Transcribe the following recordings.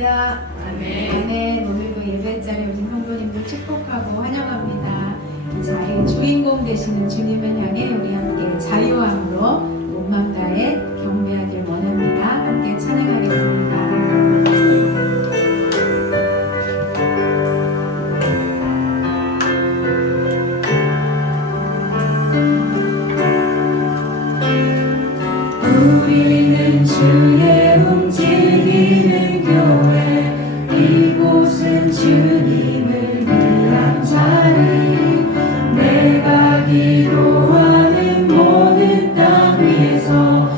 할렐루야. 아멘. 오늘도 예배 자리에 오신 성도님들 축복하고 환영합니다. 이 자리의 주인공 되시는 주님을 향해 우리 함께 자유함으로 온 맘 다해 경배하길 원합니다. 함께 찬양하겠습니다. 우리는 주의 움직이는 교회, 이곳은 주님을 위한 자리. 내가 기도하는 모든 땅 위에서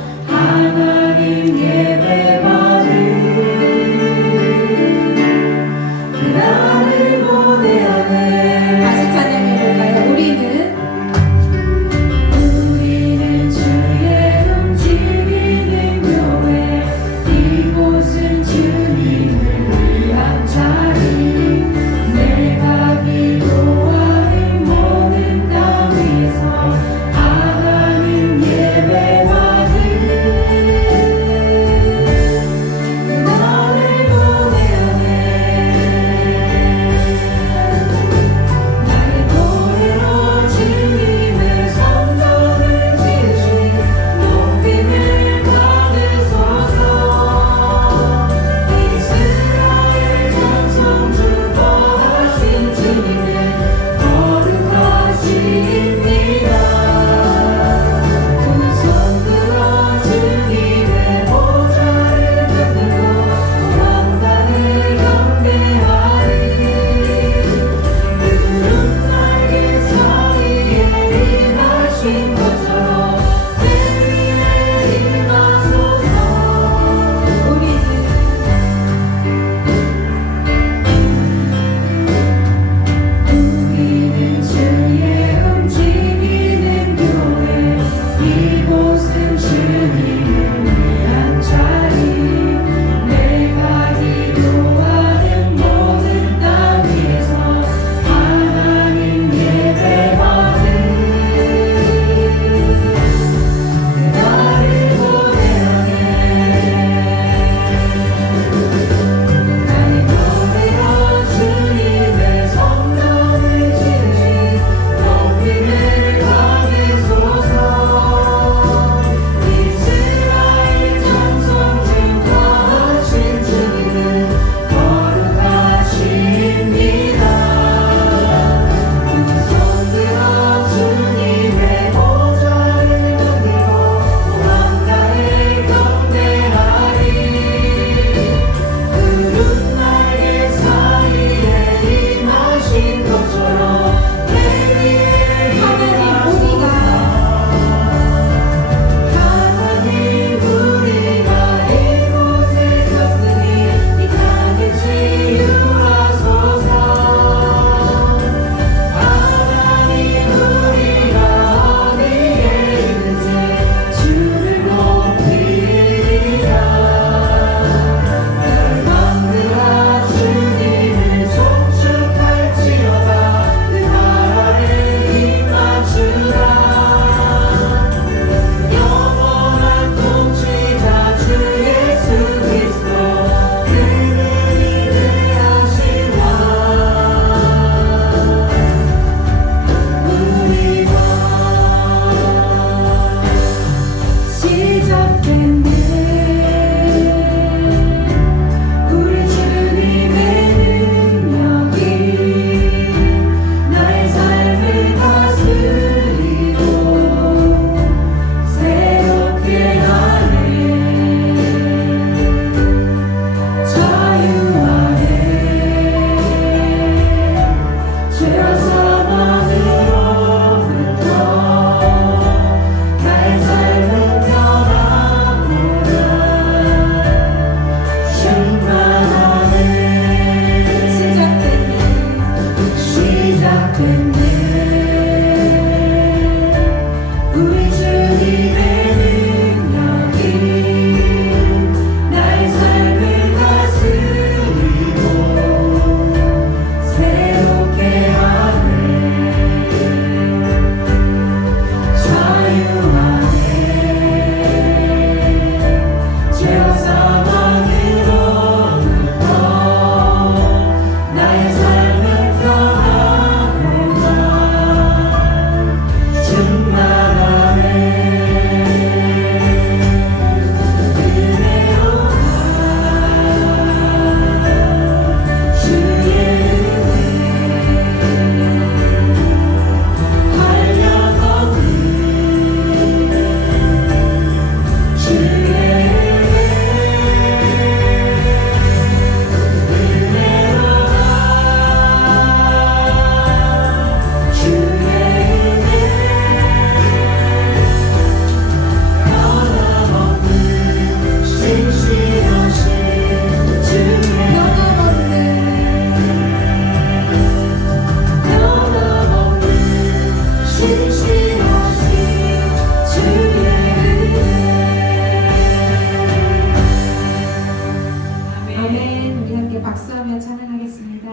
아멘. 우리 함께 박수하며 찬양하겠습니다.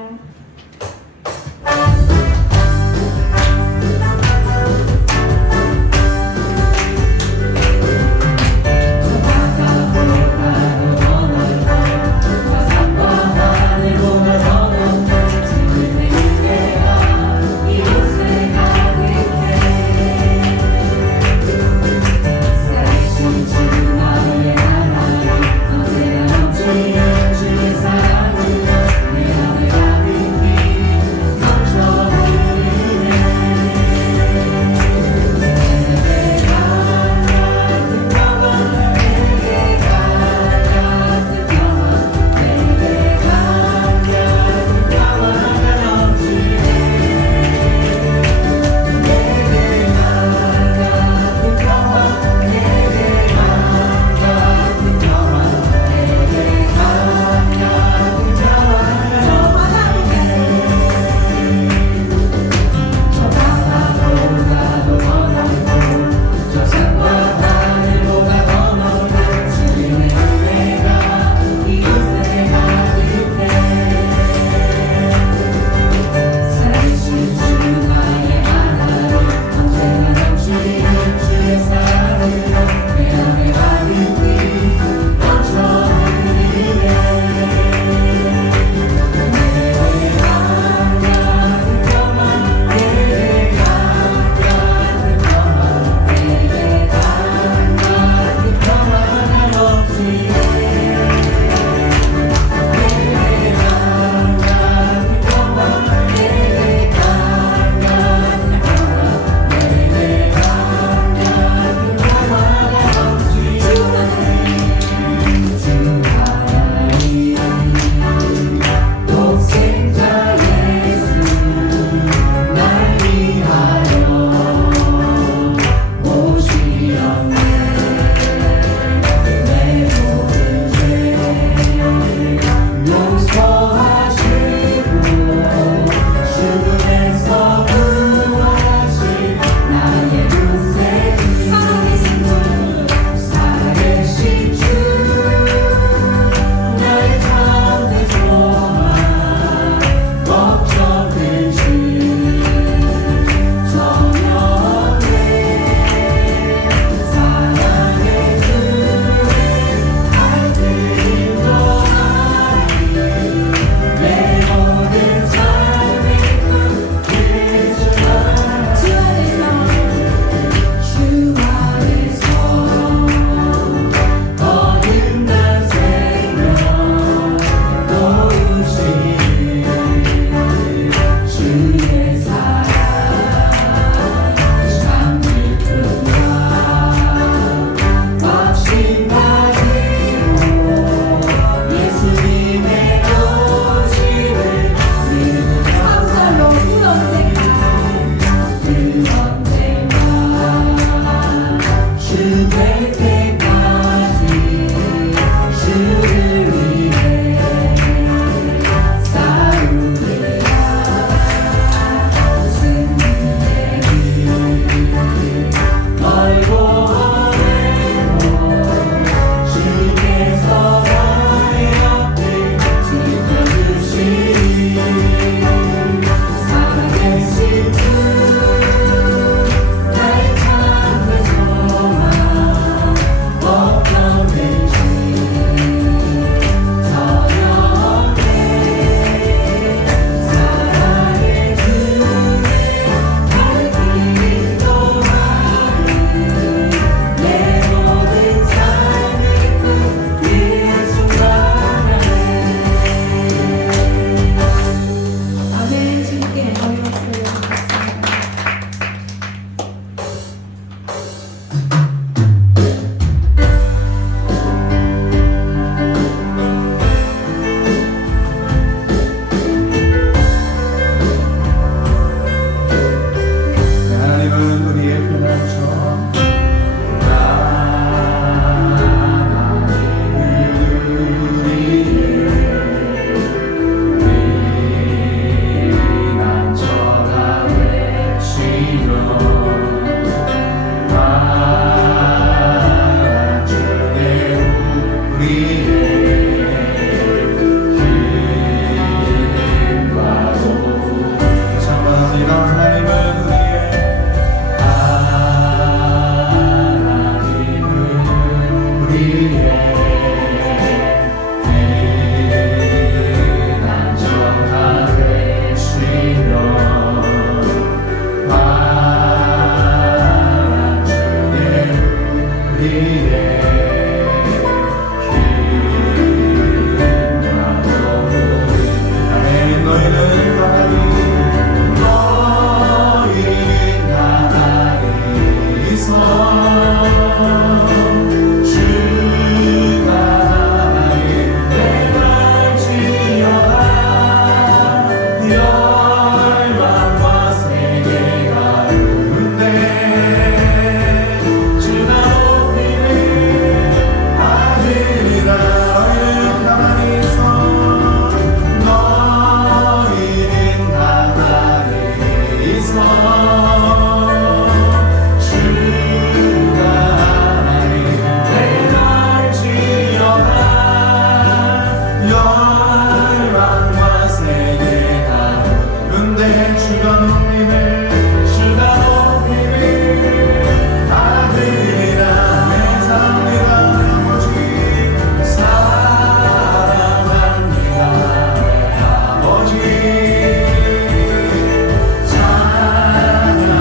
주의 사랑은 내 안에 가득해 열방과 세계가 은대 주가 높임을 주가 높임을 아들이라 내 사랑이라 내 아버지 사랑합니다 내 아버지 찬양합니다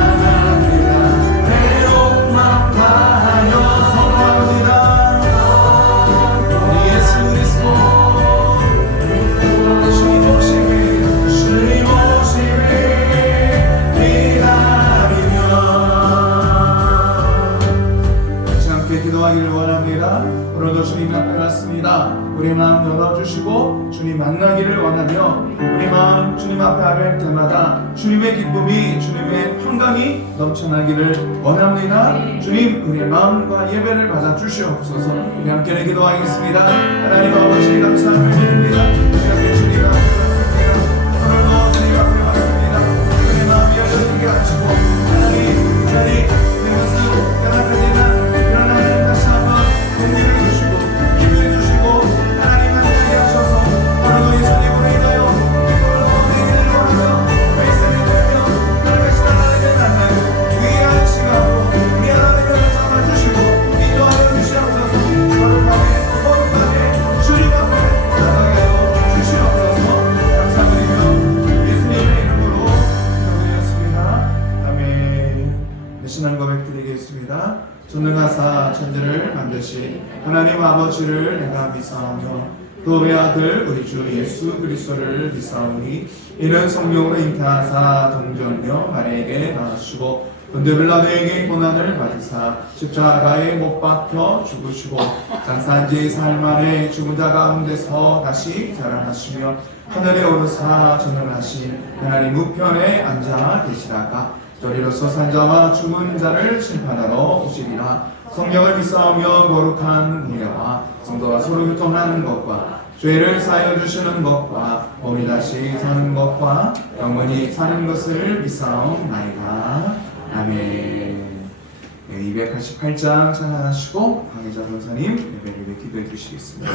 내 욕망 다하여 선포합니다 우리 예수 그리스도 주님 오심을 기다리며 같이 함께 기도하기를 원합니다. 오늘도 주님 앞에 왔습니다. 우리 마음 열어주시고 주님 만나기를 원하며 우리 마음 주님 앞에 아뢰할 때마다 주님의 기쁨이 주님의 평강이 넘쳐나기를 원합니다. 주님 우리의 마음과 예배를 받아 주시옵소서. 우리 함께 기도하겠습니다. 하나님 아버지 감사함을 드립니다. 이렇게 주님 앞에 왔습니다. 오늘도 주님 앞에 왔습니다. 우리의 마음 열어주게 하시고 하나님 특별히 내 모습 연약하지만 그러나 하나님 다시 한번 용기를 주시고 힘을 주시고 하나님 만나게 하셔서 오늘도 예수님으로 인하여 기쁨을 얻기를 원하며 말씀을 들으며 오늘 같이 하나님을 만나고 위대한 시간으로 우리 하나님을 잡아주시고 인도하여 주시옵소서. 거룩하게 주님 앞에 나가게 하여 주시옵소서. 감사드리며 예수님의 이름으로 기도드렸습니다. 아멘. 신앙 고백 드리겠습니다. 전능하사 천지를 만드신 하나님 아버지를 내가 믿사오며 또 의 아들 우리 주 예수 그리스도를 믿사오니 이는 성령으로 잉태하사 동정녀 마리아에게 낳으시고 본디빌라도에게 고난을 받으사 십자가에 못 박혀 죽으시고 장사한 지 사흘 만에 죽은 자 가운데서 다시 살아나시며 하늘에 오르사 전능하신 하나님 우편에 앉아 계시다가 저리로서 산자와 죽은 자를 심판하러 오시리라. 성령을 믿사오며 거룩한 공예와 성도와 서로 교통하는 것과 죄를 사하여 주시는 것과 몸이 다시 사는 것과 영원히 사는 것을 믿사옵나이다. 아멘. 288장 찬양하시고 강혜자 전사님 예배를 기도해 주시겠습니다.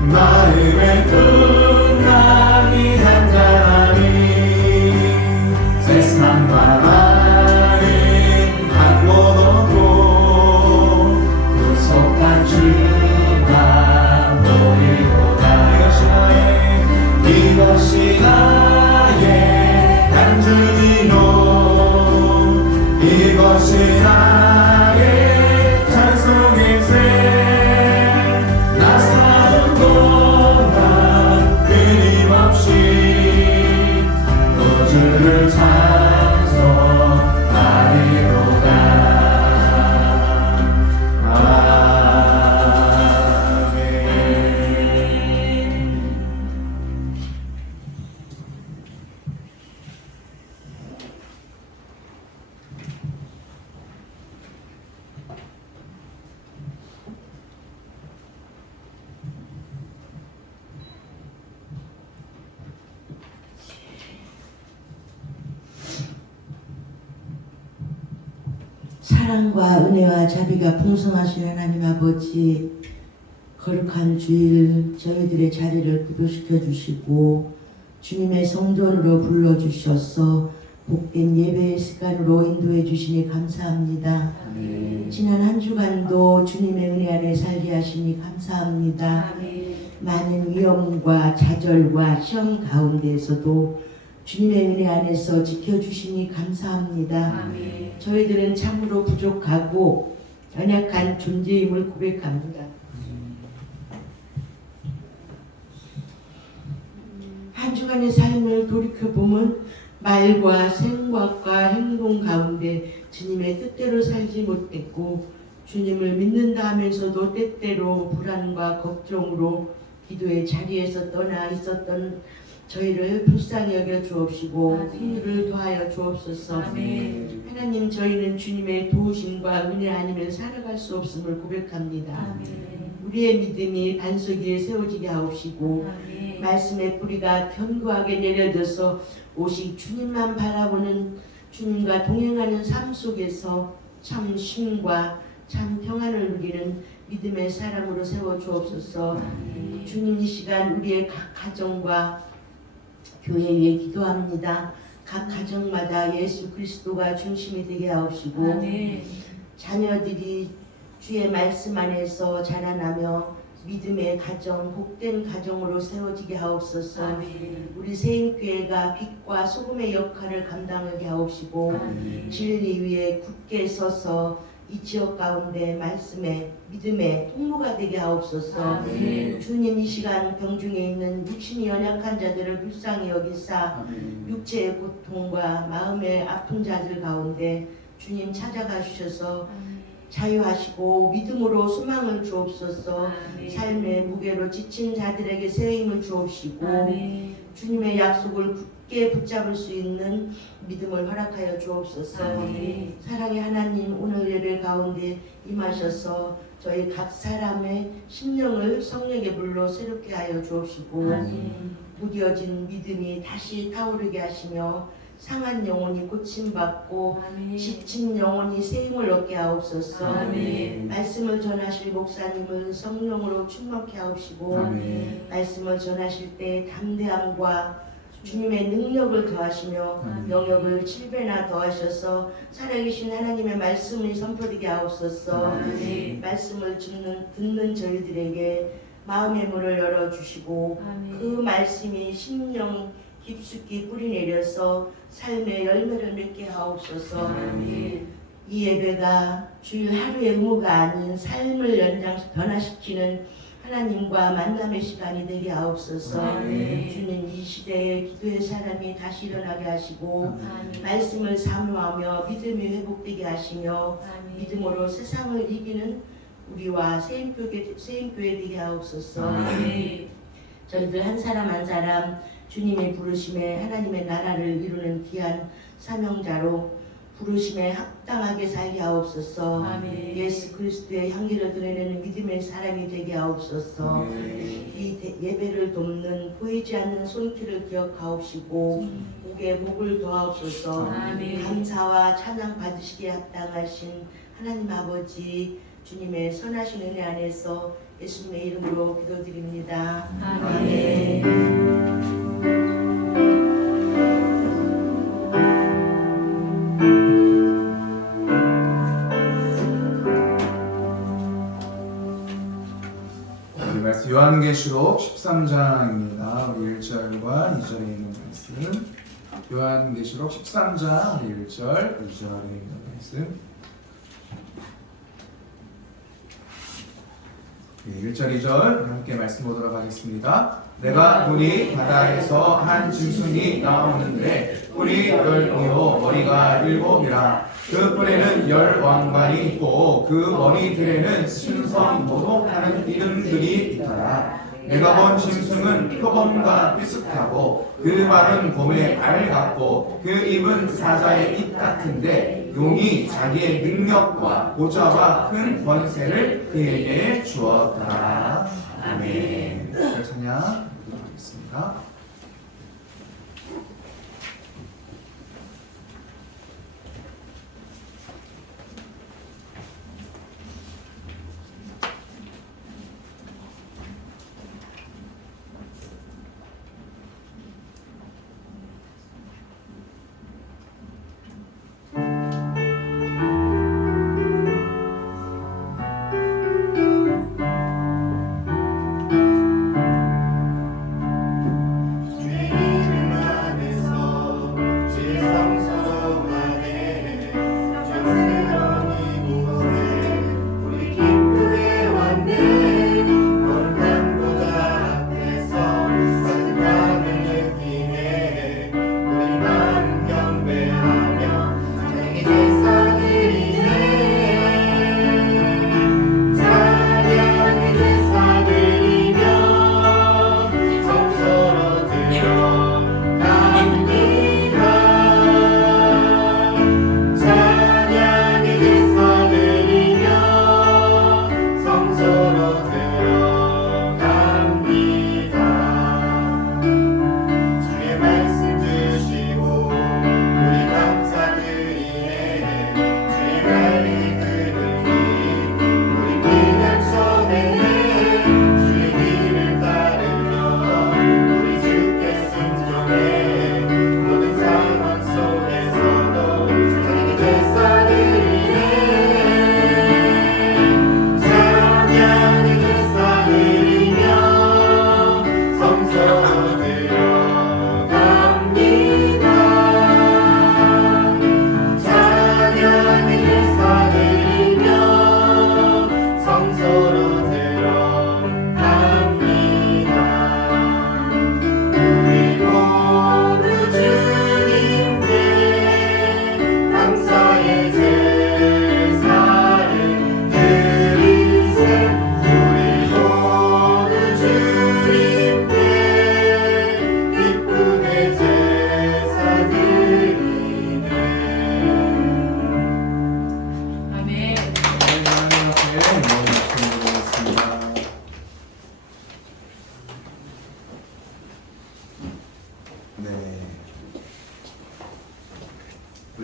마음의 끝나 사랑과 은혜와 자비가 풍성하신 하나님 아버지, 거룩한 주일 저희들의 자리를 기도시켜 주시고 주님의 성전으로 불러주셔서 복된 예배의 시간으로 인도해 주시니 감사합니다. 아멘. 지난 한 주간도 주님의 은혜 안에 살게 하시니 감사합니다. 아멘. 많은 위험과 좌절과 시험 가운데에서도 주님의 은혜 안에서 지켜주시니 감사합니다. 아멘. 저희들은 참으로 부족하고 연약한 존재임을 고백합니다. 한 주간의 삶을 돌이켜보면 말과 생각과 행동 가운데 주님의 뜻대로 살지 못했고 주님을 믿는다 하면서도 때때로 불안과 걱정으로 기도의 자리에서 떠나 있었던 저희를 불쌍히 여겨 주옵시고 긍휼을 더하여 주옵소서. 아멘. 하나님, 저희는 주님의 도우심과 은혜 아니면 살아갈 수 없음을 고백합니다. 아멘. 우리의 믿음이 반석 위에 세워지게 하옵시고 아멘. 말씀의 뿌리가 견고하게 내려져서 오직 주님만 바라보는 주님과 동행하는 삶 속에서 참 쉼과 참 평안을 누리는 믿음의 사람으로 세워 주옵소서. 아멘. 주님, 이 시간 우리의 각 가정과 교회 위에 기도합니다. 각 가정마다 예수 그리스도가 중심이 되게 하옵시고 아멘. 자녀들이 주의 말씀 안에서 자라나며 믿음의 가정, 복된 가정으로 세워지게 하옵소서. 아멘. 우리 세인교회가 빛과 소금의 역할을 감당하게 하옵시고 아멘. 진리 위에 굳게 서서 이 지역 가운데 말씀의 믿음의 통로가 되게 하옵소서. 아멘. 주님, 이 시간 병중에 있는 육신이 연약한 자들을 불쌍히 여기사 아멘. 육체의 고통과 마음의 아픈 자들 가운데 주님 찾아가 주셔서 자유하시고 믿음으로 소망을 주옵소서. 아멘. 삶의 무게로 지친 자들에게 새 힘을 주옵시고 아멘. 주님의 약속을 굳게 붙잡을 수 있는 믿음을 허락하여 주옵소서. 아멘. 사랑의 하나님, 오늘 예배 가운데 임하셔서 저희 각 사람의 심령을 성령의 불로 새롭게 하여 주옵시고 아멘. 무뎌진 믿음이 다시 타오르게 하시며 상한 영혼이 고침받고 아멘. 지친 영혼이 새 힘을 얻게 하옵소서. 아멘. 말씀을 전하실 목사님을 성령으로 충만케 하옵시고 아멘. 말씀을 전하실 때 담대함과 주님의 능력을 더하시며 아멘. 영역을 7배나 더하셔서 살아계신 하나님의 말씀을 선포되게 하옵소서. 아멘. 말씀을 듣는 저희들에게 마음의 문을 열어주시고 아멘. 그 말씀이 심령 깊숙이 뿌리내려서 삶의 열매를 맺게 하옵소서. 아멘. 이 예배가 주일 하루의 의무가 아닌 삶을 변화시키는 하나님과 만남의 시간이 되게 하옵소서. 아멘. 주님, 이 시대에 기도의 사람이 다시 일어나게 하시고 아멘. 말씀을 사모하며 믿음이 회복되게 하시며 아멘. 믿음으로 세상을 이기는 우리와 세인교회 되게 하옵소서. 아멘. 저희들 한 사람 한 사람 주님의 부르심에 하나님의 나라를 이루는 귀한 사명자로 부르심에 합당하게 살게 하옵소서. 아멘. 예수 그리스도의 향기를 드러내는 믿음의 사람이 되게 하옵소서. 이 예배를 돕는 보이지 않는 손길을 기억하옵시고 목에 복을 더하옵소서. 아멘. 감사와 찬양 받으시기에 합당하신 하나님 아버지, 주님의 선하신 은혜 안에서 예수님의 이름으로 기도드립니다. 아멘. 우리 말씀 요한계시록 13장입니다. 우리 1절과 2절에 있는 말씀. 요한계시록 13장 1절, 2절에 있는 말씀. 1절, 2절 함께 말씀 보도록 하겠습니다. 내가 보니 바다에서 한 짐승이 나오는데 뿔이 10이요 머리가 7이라. 그 뿔에는 10왕관이 있고 그 머리들에는 신성모독하는 이름들이 있더라. 내가 본 짐승은 표범과 비슷하고 그 발은 곰의 발 같고 그 입은 사자의 입 같은데 용이 자기의 능력과 보좌와 큰 권세를 그에게 주었다. 아멘. 찬양 하겠습니다.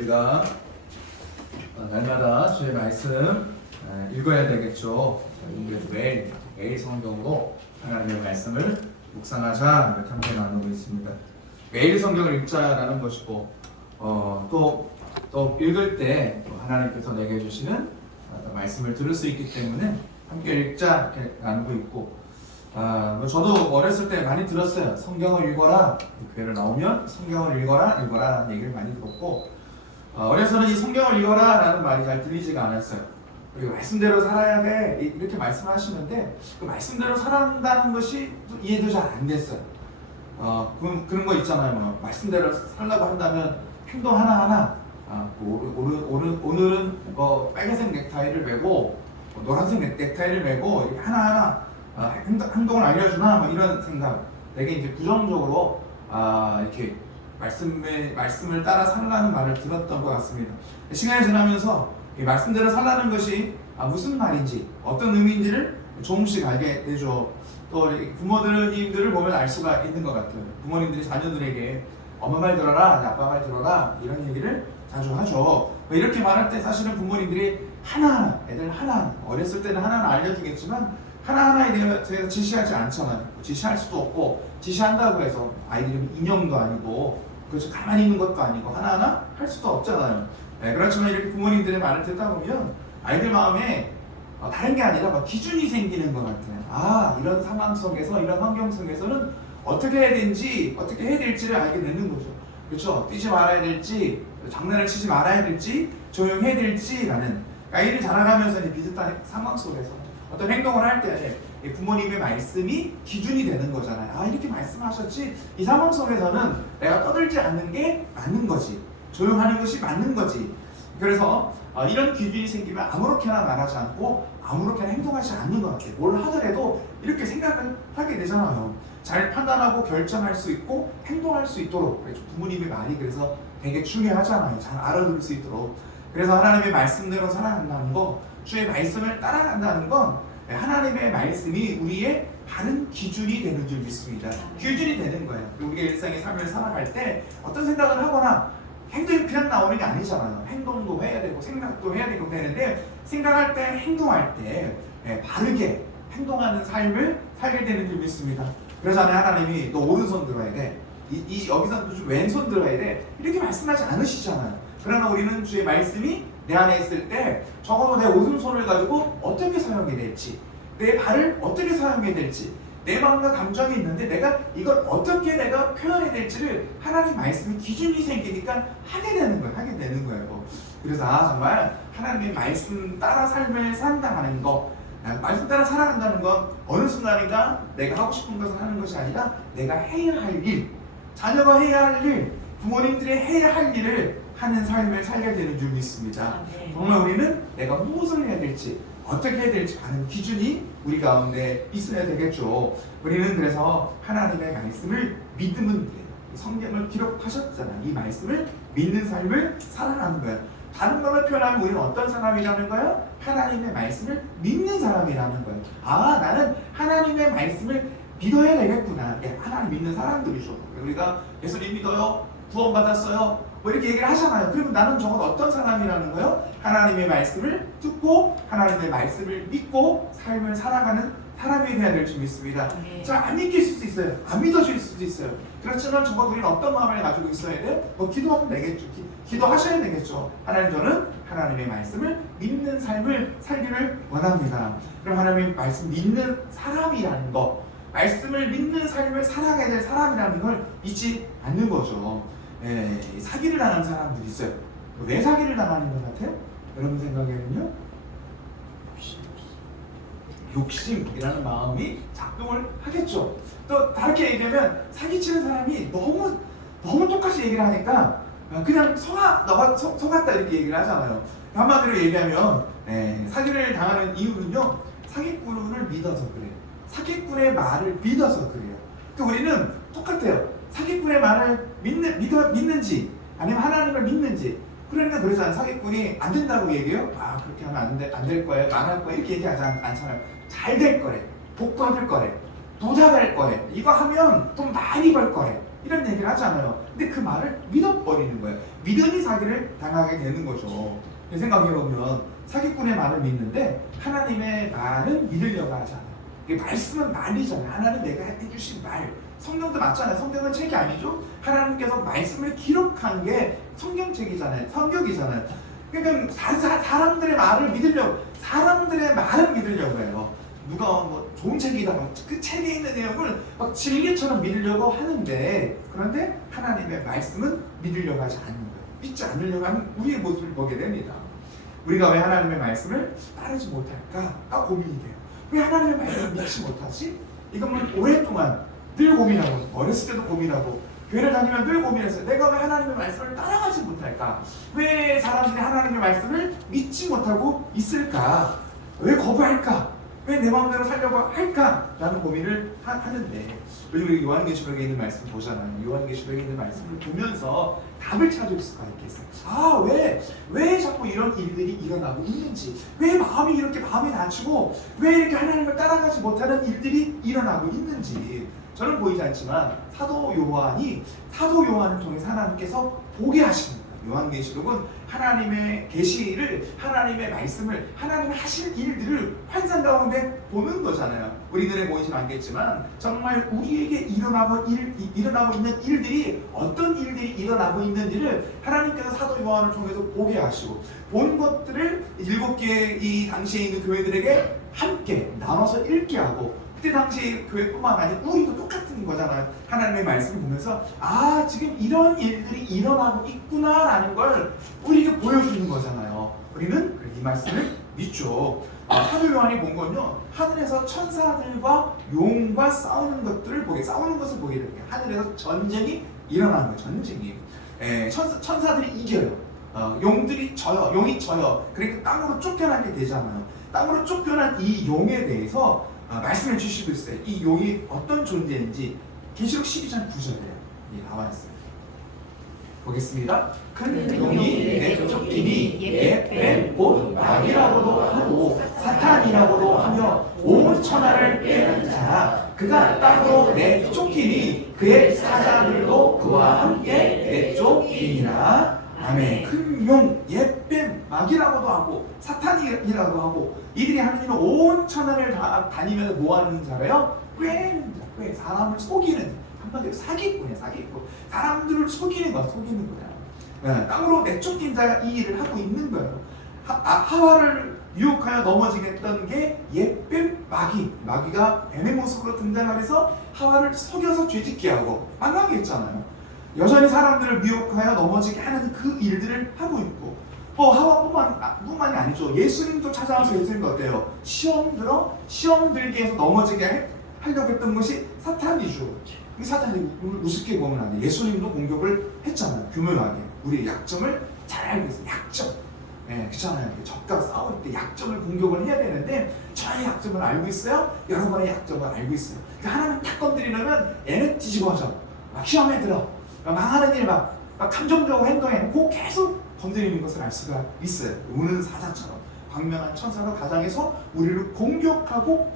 우리가 날마다 주의 말씀 읽어야 되겠죠. 그래서 매일 성경으로 하나님의 말씀을 묵상하자 이렇게 함께 나누고 있습니다. 매일 성경을 읽자라는 것이고 또 읽을 때 하나님께서 내게 주시는 말씀을 들을 수 있기 때문에 함께 읽자 이렇게 나누고 있고 저도 어렸을 때 많이 들었어요. 성경을 읽어라. 교회를 나오면 성경을 읽어라 라는 얘기를 많이 들었고 어려서는 이 성경을 읽어라 라는 말이 잘 들리지가 않았어요. 그리고 말씀대로 살아야 돼 이렇게 말씀하시는데 그 말씀대로 살아간다는 것이 이해도 잘 안 됐어요. 그런 거 있잖아요. 뭐 말씀대로 살려고 한다면 행동 하나하나 오늘은 빨간색 넥타이를 메고 노란색 넥타이를 메고 이렇게 하나하나 행동을 알려주나 뭐 이런 생각, 되게 이제 부정적으로 이렇게 말씀을 따라 살라는 말을 들었던 것 같습니다. 시간이 지나면서 이 말씀대로 살라는 것이 무슨 말인지 어떤 의미인지를 조금씩 알게 되죠. 또 부모님들을 보면 알 수가 있는 것 같아요. 부모님들이 자녀들에게 엄마 말 들어라, 아빠 말 들어라 이런 얘기를 자주 하죠. 이렇게 말할 때 사실은 부모님들이 애들 하나하나 어렸을 때는 하나하나 알려주겠지만 하나하나에 대해서 지시하지 않잖아요. 지시할 수도 없고 지시한다고 해서 아이들이 인형도 아니고 그래서 가만히 있는 것도 아니고 하나하나 할 수도 없잖아요. 그렇지만 이렇게 부모님들의 말을 듣다 보면 아이들 마음에 다른 게 아니라 기준이 생기는 것 같아요. 이런 상황 속에서 이런 환경 속에서는 어떻게 해야 될지를 알게 되는 거죠. 그렇죠? 뛰지 말아야 될지 장난을 치지 말아야 될지 조용해야 될지라는 아이들이 자라가면서 비슷한 상황 속에서 어떤 행동을 할 때 부모님의 말씀이 기준이 되는 거잖아요. 이렇게 말씀하셨지 이 상황 속에서는 내가 떠들지 않는 게 맞는 거지, 조용하는 것이 맞는 거지. 그래서 이런 기준이 생기면 아무렇게나 말하지 않고 아무렇게나 행동하지 않는 것 같아요. 뭘 하더라도 이렇게 생각을 하게 되잖아요. 잘 판단하고 결정할 수 있고 행동할 수 있도록 부모님의 말이 그래서 되게 중요하잖아요. 잘 알아들을 수 있도록. 그래서 하나님의 말씀대로 살아간다는 거, 주의 말씀을 따라간다는 건 하나님의 말씀이 우리의 바른 기준이 되는 줄 믿습니다. 기준이 되는 거예요. 우리가 일상의 삶을 살아갈 때 어떤 생각을 하거나 행동이 그냥 나오는 게 아니잖아요. 행동도 해야 되고 생각도 해야 되고 되는데 생각할 때 행동할 때 바르게 행동하는 삶을 살게 되는 줄 믿습니다. 그래서 하나님이 너 오른손 들어야 돼, 여기서 좀 왼손 들어야 돼 이렇게 말씀하지 않으시잖아요. 그러나 우리는 주의 말씀이 내 안에 있을 때 적어도 내 오른손을 가지고 어떻게 사용해야 될지, 내 발을 어떻게 사용해야 될지, 내 마음과 감정이 있는데 내가 이걸 어떻게 내가 표현해야 될지를 하나님 말씀이 기준이 생기니까 하게 되는 거예요. 그래서 정말 하나님의 말씀 따라 삶을 산다는 거, 말씀 따라 살아간다는 건 어느 순간인가 내가 하고 싶은 것을 하는 것이 아니라 내가 해야 할 일, 자녀가 해야 할 일, 부모님들이 해야 할 일을 하는 삶을 살게 되는 줄 믿습니다. 정말 우리는 내가 무엇을 해야 될지 어떻게 해야 될지 아는 기준이 우리 가운데 있어야 되겠죠. 우리는 그래서 하나님의 말씀을 믿으면 돼요. 성경을 기록하셨잖아요. 이 말씀을 믿는 삶을 살아가는 거예요. 다른 말로 표현하면 우리는 어떤 사람이라는 거예요? 하나님의 말씀을 믿는 사람이라는 거예요. 나는 하나님의 말씀을 믿어야 되겠구나. 하나님 믿는 사람들이죠. 우리가 예수님 믿어요, 구원받았어요, 뭐 이렇게 얘기를 하잖아요. 그러면 나는 적어도 어떤 사람이라는 거예요? 하나님의 말씀을 듣고 하나님의 말씀을 믿고 삶을 살아가는 사람이 되어야 될 줄 믿습니다. 자, 안 믿길 수도 있어요. 안 믿어질 수도 있어요. 그렇지만 적어도 우리는 어떤 마음을 가지고 있어야 돼요? 기도하면 되겠죠. 기도하셔야 되겠죠. 하나님, 저는 하나님의 말씀을 믿는 삶을 살기를 원합니다. 그럼 하나님의 말씀 믿는 사람이라는 거, 말씀을 믿는 삶을 살아가야 될 사람이라는 걸 잊지 않는 거죠. 사기를 당하는 사람들이 있어요. 왜 사기를 당하는 것 같아요? 여러분 생각에는요? 욕심이라는 마음이 작동을 하겠죠. 또 다르게 얘기하면 사기치는 사람이 너무 똑같이 얘기를 하니까 그냥 속았다 이렇게 얘기를 하잖아요. 한마디로 얘기하면 사기를 당하는 이유는요, 사기꾼을 믿어서 그래요. 사기꾼의 말을 믿어서 그래요. 우리는 똑같아요. 사기꾼의 말을 믿는지 아니면 하나님을 믿는지. 그러니까 그러잖아요. 사기꾼이 안 된다고 얘기해요. 그렇게 하면 안 될 거예요, 망할 거예요 이렇게 얘기하지 않잖아요. 잘 될 거래, 복받을 거래, 부자 될 거래. 이거 하면 돈 많이 벌 거래. 이런 얘기를 하잖아요. 근데 그 말을 믿어버리는 거예요. 믿음이 사기를 당하게 되는 거죠. 생각해보면 사기꾼의 말을 믿는데 하나님의 말은 믿으려고 하잖아요. 이게 말씀은 말이잖아요. 하나님 내가 해주신 말. 성경도 맞잖아요. 성경은 책이 아니죠. 하나님께서 말씀을 기록한 게 성경책이잖아요. 성경이잖아요. 그러니까 사람들의 말을 믿으려고, 사람들의 말은 믿으려고 해요. 누가 뭐 좋은 책이다, 그 책에 있는 내용을 막 진리처럼 믿으려고 하는데, 그런데 하나님의 말씀은 믿으려고 하지 않는 거예요. 믿지 않으려고 하는 우리의 모습을 보게 됩니다. 우리가 왜 하나님의 말씀을 따르지 못할까 고민이 돼요. 왜 하나님의 말씀을 믿지 못하지? 이건 오랫동안 늘 고민하고, 어렸을 때도 고민하고, 교회를 다니면 늘 고민했어요. 내가 왜 하나님의 말씀을 따라가지 못할까? 왜 사람들이 하나님의 말씀을 믿지 못하고 있을까? 왜 거부할까? 왜 내 마음대로 살려고 할까? 라는 고민을 하는데, 우리 요한계시록에 있는 말씀 보잖아요. 요한계시록에 있는 말씀을 보면서 답을 찾을 수가 있겠어요. 아, 왜 자꾸 이런 일들이 일어나고 있는지, 왜 마음이 이렇게 마음이 다치고, 왜 이렇게 하나님을 따라가지 못하는 일들이 일어나고 있는지, 저는 보이지 않지만 사도 요한을 통해서 하나님께서 보게 하십니다. 요한계시록은 하나님의 계시를, 하나님의 말씀을, 하나님의 하실 일들을 환상 가운데 보는 거잖아요. 우리 눈에 보이진 않겠지만 정말 우리에게 일어나고 있는 일들이, 어떤 일들이 일어나고 있는지를 하나님께서 사도 요한을 통해서 보게 하시고, 본 것들을 7개의 이 당시에 있는 교회들에게 함께 나눠서 읽게 하고, 그때 당시 교회뿐만 아니라 우리도 똑같은 거잖아요. 하나님의 말씀을 보면서 아, 지금 이런 일들이 일어나고 있구나라는 걸 우리에게 보여주는 거잖아요. 우리는 이 말씀을 믿죠. 사도 요한이 본 건요, 하늘에서 천사들과 용과 싸우는 것을 보게 됩니다. 하늘에서 전쟁이 일어나는 거예요. 전쟁이. 천사들이 이겨요. 용들이 져요. 용이 져요. 그러니까 땅으로 쫓겨나게 되잖아요. 땅으로 쫓겨난 이 용에 대해서 말씀을 주시고 있어요. 이 용이 어떤 존재인지 계시록 12장 9절에 나와 있어요. 보겠습니다. 큰 용이 내쫓기니 예뱀 곧 마귀라고도 하고 사탄이라고도 하며 온 천하를 꿰는 자라. 그가 땅으로 내쫓기니 그의 사자들도 그와 함께 내쫓기니라. 아멘. 큰 용, 예뱀, 마귀라고도 하고 사탄이라고 하고, 이들이 하는 일은 온 천하를 다니면서 뭐하는 자래요? 꿰는 자, 사람을 속이는, 한마디로 사기꾼이야. 사기꾼. 사람들을 속이는 거야. 땅으로 내쫓긴 자가 이 일을 하고 있는 거예요. 하와를 유혹하여 유혹하여 넘어지게 게 예뱀 마귀가 뱀의 모습으로 등장해서 하와를 속여서 죄짓게 하고 망하게 했잖아요. 여전히 사람들을 미혹하여 넘어지게 하는 그 일들을 하고 있고, 하와뿐만이 아니죠. 예수님도 찾아와서 예수님도 어때요? 시험 들게 해서 넘어지게 하려고 했던 것이 사탄이죠. 이 사탄이 우습게 보면 안 돼. 예수님도 공격을 했잖아요. 교묘하게. 우리의 약점을 잘 알고 있어요. 약점. 그렇잖아요. 적과 싸울 때 약점을 공격을 해야 되는데 저의 약점을 알고 있어요. 여러분의 약점을 알고 있어요. 하나님 딱 건드리려면 얘는 뒤집어져. 막 시험에 들어. 망하는 일 막 감정적으로 행동해놓고 계속 건드리는 것을 알 수가 있어요. 우는 사자처럼 광명한 천사가 가장해서 우리를 공격하고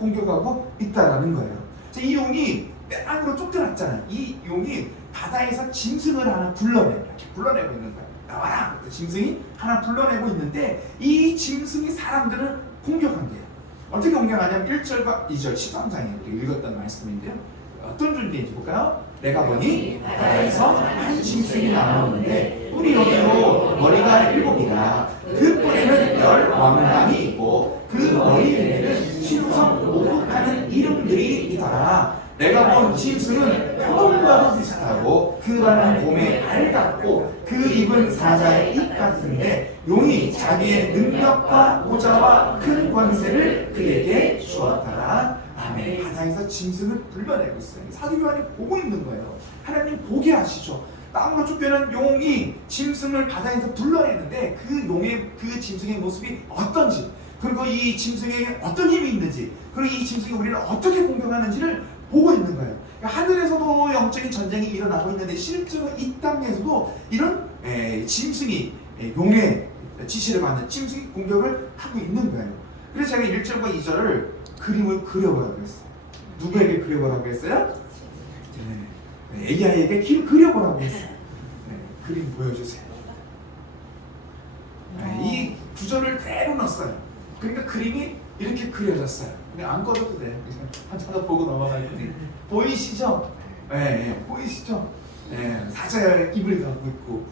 있다라는 거예요. 이 용이 땅으로 쫓겨났잖아요. 이 용이 바다에서 짐승을 하나 불러내고 있는 거예요. 나와라! 짐승이 하나 불러내고 있는데 이 짐승이 사람들을 공격한 거예요. 어떻게 공격하냐면 1절과 2절 13장에 읽었던 말씀인데요. 어떤 존재인지 볼까요? 내가 보니 바다에서 한 짐승이 나오는데 뿔이 여기로 머리가 7이라. 그 뿔에는 10왕관이 있고 그 머리 위에는 신성 오국하는 이름들이 있더라. 내가 본 짐승은 표범과도 비슷하고 그 발은 곰의 알 같고 그 입은 사자의 입 같은데 용이 자기의 능력과 보좌와 큰 권세를 그에게 주었더라. 아멘. 바다에서 짐승을 불러내고 있어요. 사도 요한이 보고 있는 거예요. 하나님 보게 하시죠. 땅으로 쫓겨난 용이 짐승을 바다에서 불러내는데 그 짐승의 모습이 어떤지, 그리고 이 짐승에게 어떤 힘이 있는지, 그리고 이 짐승이 우리를 어떻게 공격하는지를 보고 있는 거예요. 그러니까 하늘에서도 영적인 전쟁이 일어나고 있는데 실제로 이 땅에서도 이런 짐승이 용의 지시를 받는 짐승이 공격을 하고 있는 거예요. 그래서 제가 1절과 2절을 그림을 그려보라고 했어요. 누구에게 그려보라고 했어요? 네. AI에게 그려보라고 했어요. 네. 그림 보여주세요. 네. 이 구조를 그대로 넣었어요. 그러니까 그림이 이렇게 그려졌어요. 근데 안 꺼져도 돼. 한참 더 보고 넘어갈 거니. 보이시죠? 네. 보이시죠? 네. 사자의 입을 갖고 있고,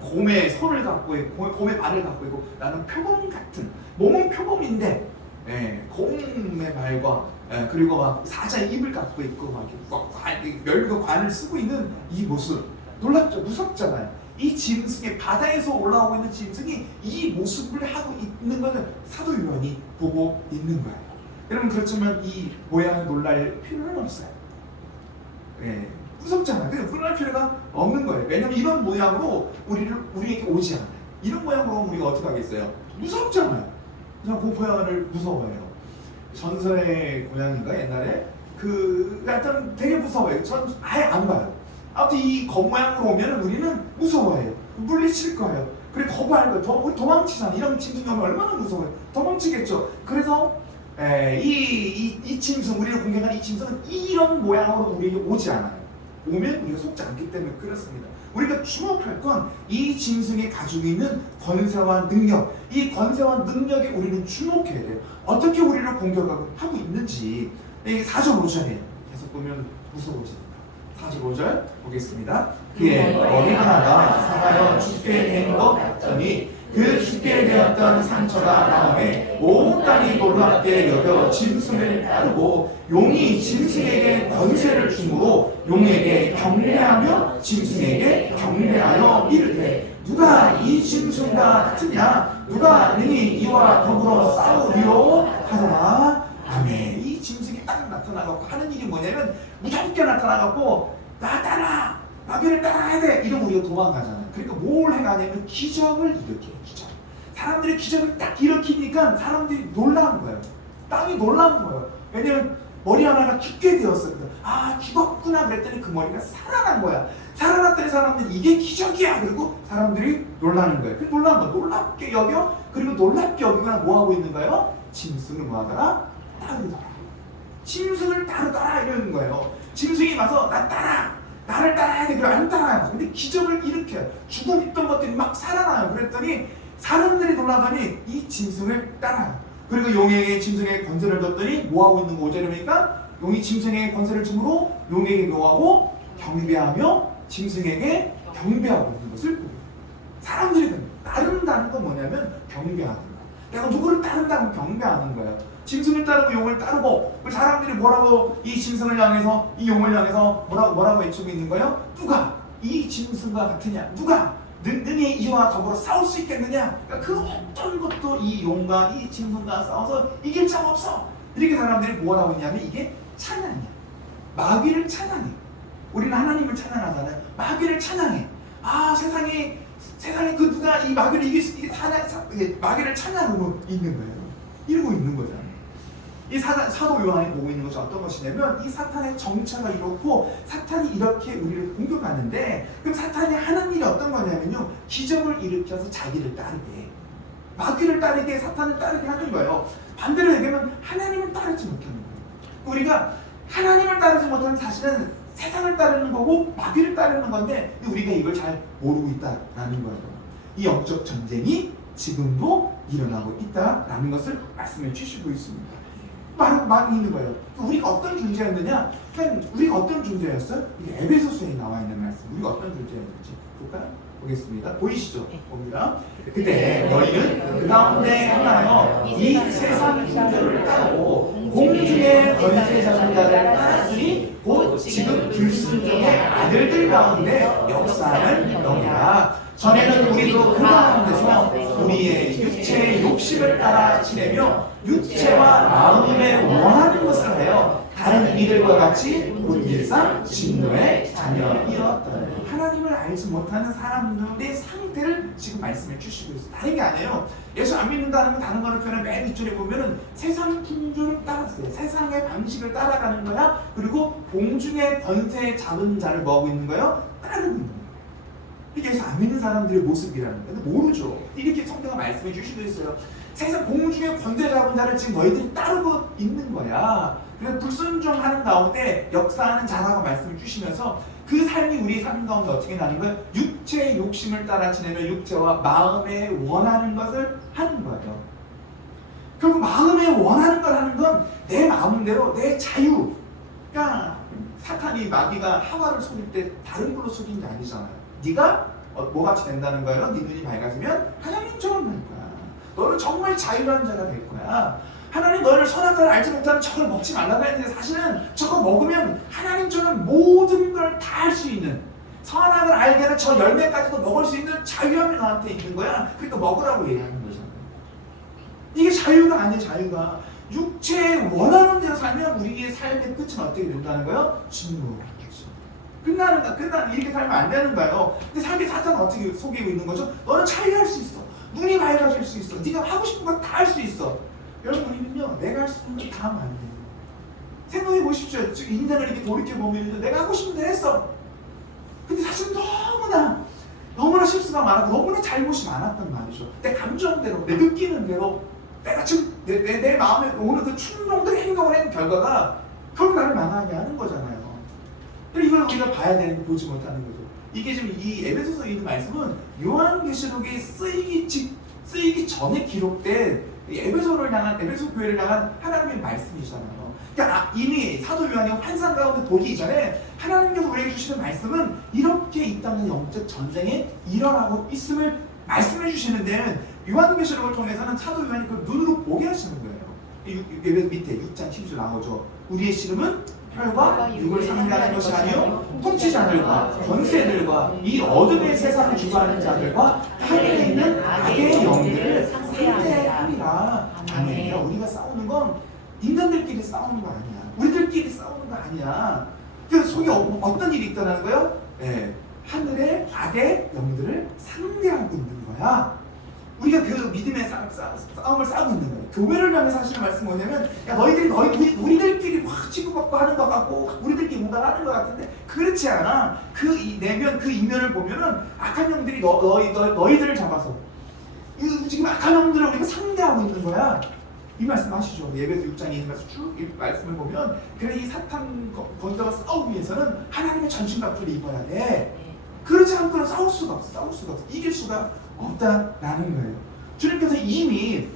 곰의 손을 갖고 있고, 곰의 발을 갖고 있고, 나는 표범 같은, 몸은 표범인데, 곰의 발과 그리고 막 사자의 입을 갖고 있고, 막 멸과 관을 쓰고 있는 이 모습, 놀랍죠? 무섭잖아요. 이 짐승의 바다에서 올라오고 있는 짐승이 이 모습을 하고 있는 것을 사도 요한이 보고 있는 거예요. 여러분, 그렇지만 이 모양이 놀랄 필요는 없어요. 무섭잖아요. 근데 놀랄 필요가 없는 거예요. 왜냐면 이런 모양으로 우리에게 오지 않아요. 이런 모양으로 우리가 어떻게 하겠어요? 무섭잖아요. 그냥 공포영화를 무서워해요. 전설의 고양이가 옛날에 하여튼 되게 무서워요. 전 아예 안 봐요. 아무튼 이 겉모양으로 오면 우리는 무서워해요. 물리칠 거예요. 그래 거부할 거예요. 우리 도망치잖아. 이런 짐승이 오면 얼마나 무서워요. 도망치겠죠. 그래서 이 짐승, 우리를 공격하는 이 짐승은 이런 모양으로 우리에게 오지 않아요. 오면 우리가 속지 않기 때문에 그렇습니다. 우리가 주목할 건 이 짐승이 가지고 있는 권세와 능력, 이 권세와 능력에 우리는 주목해야 돼요. 어떻게 우리를 공격하고 있는지. 이게 4절 5절이에요. 계속 보면 무서워집니다. 4절 5절 보겠습니다. 그의 머리 하나가 상하여 죽게 된 것 같더니 그 죽게 되었던 상처가 나오매 온 땅이 놀랍게 여겨 짐승을 따르고 용이 짐승에게 권세를 주므로 용에게 경배하며 짐승에게 경배하여 이르되 누가 이 짐승과 같으냐 누가 능히 이와 더불어 싸우리요 하더라. 아멘. 이 짐승이 딱 나타나고 하는 일이 뭐냐면 무섭게 나타나고 나 따라 나비를 따라야 돼 이러면 우리가 도망가잖아요. 그러니까 뭘 해가냐면 기적을 일으켜요. 기적. 사람들이 기적을 딱 일으키니까 사람들이 놀라는 거예요. 땅이 놀라는 거예요. 왜냐면 머리 하나가 죽게 되었어요. 아 죽었구나 그랬더니 그 머리가 살아난 거야. 살아났더니 사람들이 이게 기적이야. 그리고 사람들이 놀라는 거예요. 그 놀라는 거 놀랍게 여겨. 그리고 놀랍게 여기가 뭐하고 있는 거예요? 짐승을 뭐하더라? 따르더라. 짐승을 따르더라 이러는 거예요. 짐승이 와서 나 따라. 나를 따라야 돼. 그리고 안 따라요. 근데 기적을 일으켜요. 죽어 있던 것들이 막 살아나요. 그랬더니 사람들이 놀라더니 이 짐승을 따라요. 그리고 용에게 짐승에게 권세를 줬더니 뭐하고 있는 거 5절이니까 용이 짐승에게 권세를 주므로 용에게 묘하고 경배하며 짐승에게 경배하고 있는 것을 보여요. 사람들이 따른다는 건 뭐냐면 경배하는 거예요. 내가 누구를 따른다면 경배하는 거예요. 짐승을 따르고 용을 따르고 사람들이 뭐라고 이 짐승을 향해서 이 용을 향해서 뭐라고 외치고 있는 거예요? 누가 이 짐승과 같으냐? 누가 능히 이와 더불어 싸울 수 있겠느냐? 그러니까 그 어떤 것도 이 용과 이 짐승과 싸워서 이길 자 없어. 이렇게 사람들이 뭐라고 했냐면 이게 찬양이야. 마귀를 찬양해. 우리는 하나님을 찬양하잖아요. 마귀를 찬양해. 아 세상에 그 누가 이 마귀를 이길 수 마귀를 찬양하고 있는 거예요. 이러고 있는 거잖아요. 이 사도 요한이 보고 있는 것이 어떤 것이냐면 이 사탄의 정체가 이렇고 사탄이 이렇게 우리를 공격하는데 그럼 사탄이 하는 일이 어떤 거냐면요 기적을 일으켜서 자기를 따르게 마귀를 따르게 사탄을 따르게 하는 거예요. 반대로 얘기하면 하나님을 따르지 못하는 거예요. 우리가 하나님을 따르지 못하는 사실은 세상을 따르는 거고 마귀를 따르는 건데 우리가 이걸 잘 모르고 있다라는 거예요. 이 영적 전쟁이 지금도 일어나고 있다라는 것을 말씀해 주시고 있습니다. 막 있는 거예요. 우리가 어떤 존재였느냐? 우리가 어떤 존재였어요? 이게 에베소서에 나와 있는 말씀. 우리가 어떤 존재였는지 볼까요? 보겠습니다. 보이시죠? 봅니다. 그때 너희는 그 가운데 하나여 이 세상 풍조를 따르고 공중의 권세 잡은 자를 따랐으니 곧 지금 불순종의 아들들 가운데 역사하는 너희라. 전에는 우리도 그 가운데서 우리의 육체의 욕심을 따라 지내며 육체와 마음에 원하는 것을 하여 다른 이들과 같이 본질상 진노의 자녀이었다. 하나님을 알지 못하는 사람들의 상태를 지금 말씀해 주시고 있어요. 다른 게 아니에요. 예수 안 믿는다는 건 다른 거를 표현하면 맨 윗줄에 보면은 세상 풍조를 따랐어요. 세상의 방식을 따라가는 거야. 그리고 공중의 권세 잡은 자를 뭐하고 있는 거예요? 따르고 있는 거예요. 이게 예수 안 믿는 사람들의 모습이라는 거예요. 모르죠. 이렇게 성경가 말씀해 주시고 있어요. 세상 공중의 권세 잡은 자를 지금 너희들이 따르고 있는 거야. 그래서 불순종하는 가운데 역사하는 자라고 말씀을 주시면서 그 삶이 우리 삶 가운데 어떻게 나는 거예요? 육체의 욕심을 따라 지내며 육체와 마음에 원하는 것을 하는 거예요. 결국 마음에 원하는 걸 하는 건 내 마음대로 내 자유. 그러니까 사탄이 마귀가 하와를 속일 때 다른 걸로 속인 게 아니잖아요. 네가 뭐같이 된다는 거예요? 네 눈이 밝아지면 하나님처럼 될 거야. 너는 정말 자유로운 자가 될 거야. 하나님 너희를 선악과를 알지 못하는 저걸 먹지 말라고 했는데 사실은 저거 먹으면 하나님처럼 모든 걸 다 할 수 있는, 선악을 알게 하는 저 열매까지도 먹을 수 있는 자유함이 너한테 있는 거야. 그러니까 먹으라고 얘기하는 거잖아. 이게 자유가 아니에요. 자유가 육체에 원하는 대로 살면 우리의 삶의 끝은 어떻게 된다는 거예요? 진노. 끝나는 이렇게 살면 안 되는 거예요. 근데 삶의 사탄은 어떻게 속이고 있는 거죠? 너는 자유할 수 있어. 눈이 밝아질 수 있어. 네가 하고 싶은 거 다 할 수 있어. 여러분, 우리는요, 내가 할 수 있는 거 다 하면 안 돼요. 생각해 보십시오. 지금 인생을 이렇게 돌이켜 보면 내가 하고 싶은 대로 했어. 근데 사실 너무나 실수가 많았고 너무나 잘못이 많았단 말이죠. 내 감정대로, 내 느끼는 대로, 내가 지금 내 마음에 오는 그 충동들 행동을 한 결과가 결국 나를 망하게 하는 거잖아요. 이걸 우리가 봐야 되는 거, 보지 못하는 거죠. 이게 지금 이 에베소서에 있는 말씀은 요한계시록에 쓰이기 전에 기록된 에베소 교회를 향한 하나님의 말씀이잖아요. 그러니까 이미 사도 요한이 환상 가운데 보기 이전에 하나님께서 우리에게 주시는 말씀은 이렇게 이 땅의 영적 전쟁에 일어나고 있음을 말씀해 주시는데, 요한계시록을 통해서는 사도 요한이 그 눈으로 보게 하시는 거예요. 에베소 밑에 6장 12절 나오죠. 우리의 씨름은 혈과 육을 상대하는 것이 아니요 통치자들과 권세들과 이 어둠의 세상을 주관하는 자들과 하늘에 있는 악의 영들을 상대하리라. 아니에요. 우리가 싸우는 건 인간들끼리 싸우는 거 아니야. 우리들끼리 싸우는 거 아니야. 그래서 속에 어떤 일이 있다는 거예요? 네. 하늘의 악의 영들을 상대하고 있는 거야. 우리가 그 믿음의 싸움을 싸우고 있는 거예요. 교회를 향해서 하시는 말씀은 뭐냐면, 야, 우리들끼리 막 치고받고 하는 것 같고, 우리들끼리 뭔가 하는 것 같은데, 그렇지 않아. 그 내면, 그 이면을 보면은 악한 영들이 너희들을 잡아서, 지금 악한 영들을 우리가 상대하고 있는 거야. 이 말씀 하시죠. 예배서 6장에 있는 말씀 쭉 이 말씀을 보면, 그래, 이 사탄 권세와 싸우기 위해서는 하나님의 전신갑주를 입어야 돼. 그렇지 않고는 싸울 수가 없어. 이길 수가 없다라는 거예요. 주님께서 이미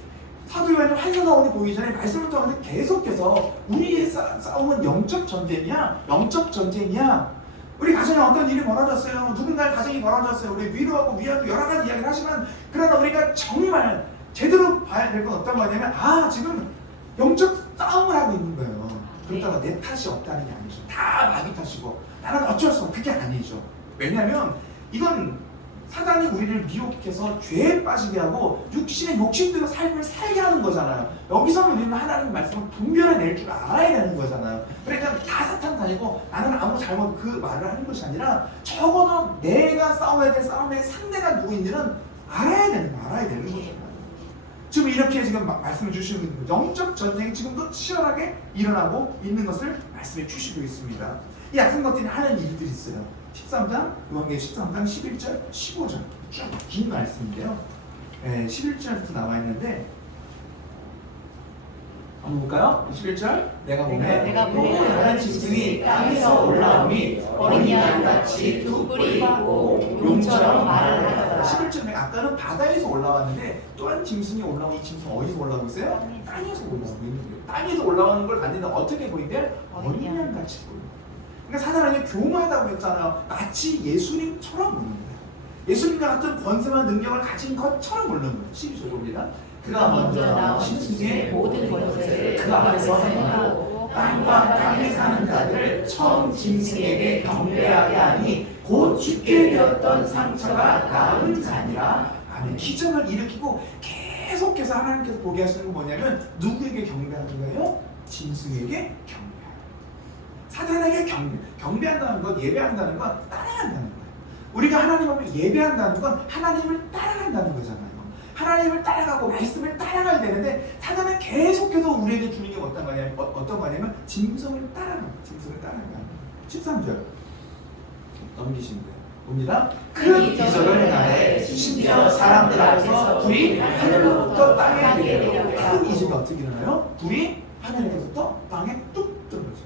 사도 요한이 환상 가운데 보기 전에 말씀을 통해서 계속해서 우리의 싸움은 영적 전쟁이야. 영적 전쟁이야. 우리 가정에 어떤 일이 벌어졌어요. 누군가의 가정이 벌어졌어요. 우리 위로하고 위하고 여러 가지 이야기를 하지만, 그러나 우리가 정말 제대로 봐야 될 건 어떤 거냐면, 지금 영적 싸움을 하고 있는 거예요. 그렇다고 내 탓이 없다는 게 아니죠. 다 마귀 탓이고 나는 어쩔 수 없고, 그게 아니죠. 왜냐하면 이건 사단이 우리를 미혹해서 죄에 빠지게 하고 육신의 욕심대로 삶을 살게 하는 거잖아요. 여기서 우리는 하나님 말씀을 분별해낼 줄 알아야 되는 거잖아요. 그러니까 다 사탄 다니고 나는 아무 잘못 그 말을 하는 것이 아니라, 적어도 내가 싸워야 될 싸움의 상대가 누구인지는 알아야 되는 거잖아요. 지금 이렇게 지금 말씀을 주시는 영적 전쟁이 지금도 치열하게 일어나고 있는 것을 말씀해 주시고 있습니다. 이 약한 것들이 하는 일들이 있어요. 13장, 요한계시록 13장 11절, 15절 쭉 긴 말씀인데요. 11절부터 나와 있는데 한번 볼까요? 11절, 내가 보매 또 다른 짐승이 땅에서 올라오니 어린 양같이 두 뿔이 있고 용처럼 말을 하더라. 11절에 아까는 바다에서 올라왔는데 또 한 짐승이 올라오고, 이 짐승은 어디서 올라오고 있어요? 땅에서 올라오고 있는 거예요. 땅에서 올라오는 걸 봤는데 어떻게 보이냐? 어린 양같이 보여요. 그러니까 사단이 교묘하다고 했잖아요. 마치 예수님처럼 보는 거예요. 예수님과 같은 권세와 능력을 가진 것처럼 보는 거예요. 12절 봅니다. 그가 먼저 나온 짐승의 모든 권세를 그 앞에서 행하고 땅과 땅에 사는 자들을 처음 짐승에게 경배하게 하니 곧 죽게 되었던 상처가 나은 자니라. 아멘. 기적을 일으키고 계속해서 하나님께서 보게 하시는 건 뭐냐면, 누구에게 경배하는 거예요? 짐승에게 경배. 사탄에게 경배한다는 건, 예배한다는 건 따라간다는 거예요. 우리가 하나님 앞에 예배한다는 건 하나님을 따라간다는 거잖아요. 하나님을 따라가고 말씀을 따라가야 되는데, 사단은 계속해서 우리에게 주는 게 어떤 거냐면 짐승을 따라가는 거예요. 13절 넘기시면 돼요. 봅니다. 큰 기적을 행하되 심지어 사람들 앞에서 불이 하늘로부터 땅에 내려. 큰 기적이 어떻게 일어나요? 불이 하늘에서부터 땅에 뚝 떨어져.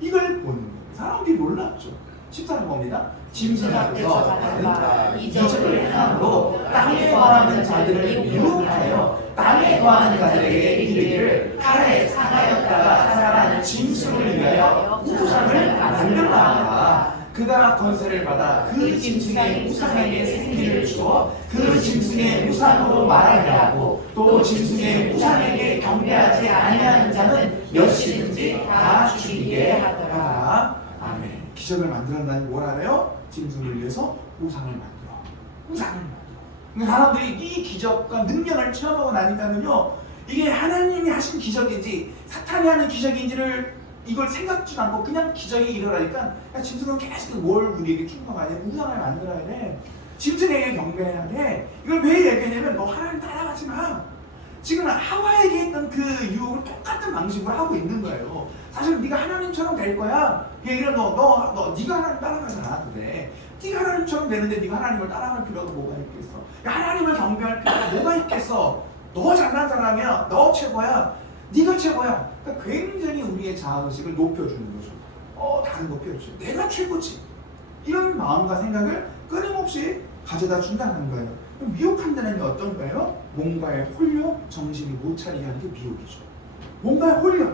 이걸 보는 거예요. 사람들이 놀랍죠. 14절 봅니다. 짐승 앞에서 받은 이적을 행함으로 땅에 거하는 자들을 미혹하여 땅에 거하는 자들에게 이르기를 칼에 상하였다가 살아난 짐승을 위하여 우상을 만들라. 그가 권세를 받아 그 짐승의 우상에게 생기를 주어 그 짐승의 우상으로 말하게 하고 또 짐승의 우상에게 경배하지 아니하는 자는 몇이든지 다 죽이게 하더라. 아멘. 기적을 만들었다니 뭘 하래요? 짐승을 위해서 우상을 만들어. 우상을 만들어. 그러니까 사람들이 이 기적과 능력을 체험하고 나니까는요, 이게 하나님이 하신 기적인지 사탄이 하는 기적인지를 이걸 생각지도 않고 그냥 기적이 일어나니까 짐승은 계속 뭘 우리에게 충성해야 돼? 우상을 만들어야 돼. 짐승에게 경배해야 돼. 이걸 왜 얘기하냐면 너 하나님 따라가지 마. 지금 하와에게 했던 그 유혹을 똑같은 방식으로 하고 있는 거예요. 사실 네가 하나님처럼 될 거야. 얘기를 네가 하나님 따라가지 않아도 돼. 네가 하나님처럼 되는데 네가 하나님을 따라갈 필요가 뭐가 있겠어? 하나님을 경배할 필요가 뭐가 있겠어? 너 잘난 사람이야. 너 최고야. 네가 최고야. 그러니까 굉장히 우리의 자아의식을 높여주는 거죠. 다른 높여주죠. 내가 최고지. 이런 마음과 생각을 끊임없이 가져다 준다는 거예요. 그럼 미혹한다는 게 어떤 거예요? 뭔가에 홀려 정신이 못 차리게 하는 게 미혹이죠. 뭔가에 홀려.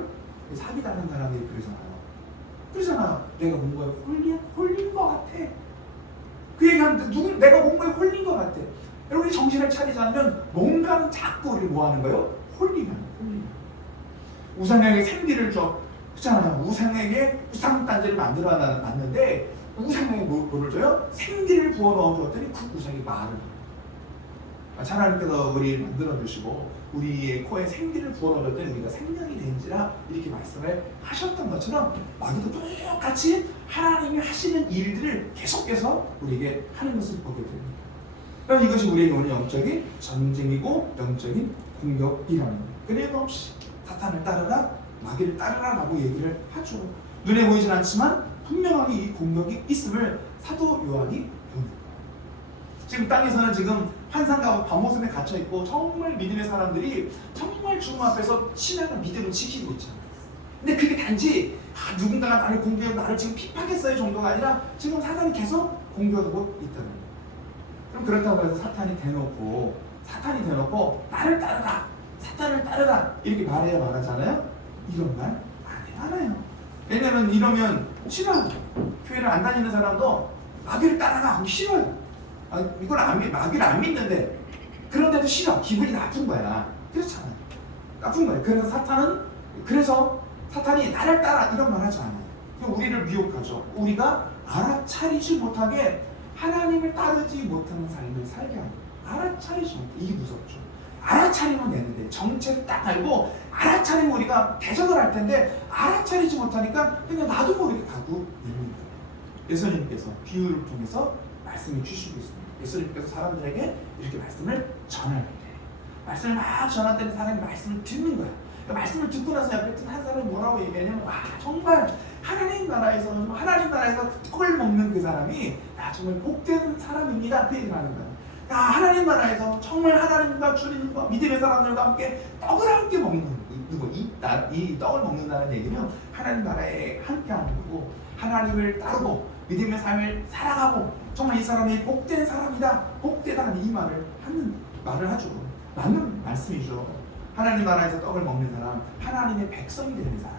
사기당한 사람들이 그러잖아요. 내가 뭔가에 홀린 것 같아. 그 얘기하는데 내가 뭔가에 홀린 것 같아. 여러분이 정신을 차리지 않으면 뭔가는 자꾸 우리를 뭐 하는 거예요? 홀리는. 우상에게 생기를 줘. 그렇잖아요. 우상에게 우상단지를 만들어놨는데 우상에게 뭐를 줘요? 생기를 부어 넣어주었더니 그 우상이 말을 해요. 하나님께서 우리를 만들어주시고 우리의 코에 생기를 부어 넣어줬더니 우리가 생명이 된지라 이렇게 말씀을 하셨던 것처럼 마귀도 똑같이 하나님이 하시는 일들을 계속해서 우리에게 하는 것을 보게 됩니다. 그럼 이것이 우리에게 오는 영적인 전쟁이고 영적인 공격이라는 거예요. 끊임없이 사탄을 따르라, 마귀를 따르라라고 얘기를 하죠. 눈에 보이진 않지만 분명하게 이 공격이 있음을 사도 요한이 배웁니다. 지금 땅에서는 지금 환상과 밤모습에 갇혀 있고 정말 믿음의 사람들이 정말 주님 앞에서 신앙을 믿음을 지키고 있잖아요. 근데 그게 단지 누군가가 나를 공격하고 나를 지금 핍박했어요 정도가 아니라 지금 사탄이 계속 공격하고 있다는 거예요. 그럼 그렇다고 해서 사탄이 대놓고 나를 따르라, 사탄을 따르라 이렇게 말해야 말하잖아요. 이런 말 안 해요. 왜냐면 이러면 싫어요. 교회를 안 다니는 사람도 마귀를 따라가 하기 싫어요. 이걸 마귀를 안 믿는데 그런데도 싫어. 기분이 나쁜 거야. 그렇잖아요. 나쁜 거예요. 그래서 사탄이 나를 따라 이런 말 하지 않아요. 우리를 미혹하죠. 우리가 알아차리지 못하게 하나님을 따르지 못하는 삶을 살게 합니다. 알아차리지 못해. 이게 무섭죠. 알아차리면 되는데 정체를 딱 알고 알아차리면 우리가 대적을 할 텐데 알아차리지 못하니까 그냥 나도 모르게 가고 있는 거예요. 예수님께서 비유를 통해서 말씀을 주시고 있습니다. 예수님께서 사람들에게 이렇게 말씀을 전할 때 말씀을 막 전할 때는 사람이 말씀을 듣는 거야. 그러니까 말씀을 듣고 나서 옆에 한 사람이 뭐라고 얘기하냐면 와 정말 하나님 나라에서 떡을 먹는 그 사람이 정말 복된 사람입니다. 그 얘기를 하는 거야. 하나님 나라에서 정말 하나님과 주님과 믿음의 사람들과 함께 떡을 함께 먹는 이 떡을 먹는다는 얘기는 하나님 나라에 함께하는 거고 하나님을 따르고 믿음의 삶을 살아가고 정말 이 사람이 복된 사람이다, 복되다는 이 말을 하죠. 맞는 말씀이죠. 하나님 나라에서 떡을 먹는 사람, 하나님의 백성이 되는 사람,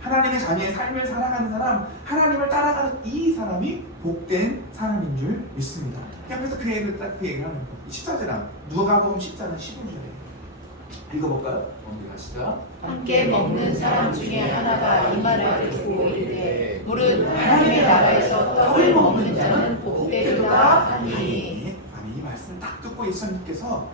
하나님의 자녀의 삶을 살아가는 사람, 하나님을 따라가는 이 사람이 복된 사람인 줄 믿습니다. 그래서 그 얘기를 하는 거예요. 14절에 누가복음 14장 15절에 읽어볼까요? 먼저 가시죠. 함께 먹는 사람 중에 하나가 이 말을 듣고 이르되 무릇 하나님의 나라에서 떡을 먹는 자는 복되도다 하니. 이 말씀을 딱 듣고 예수님께서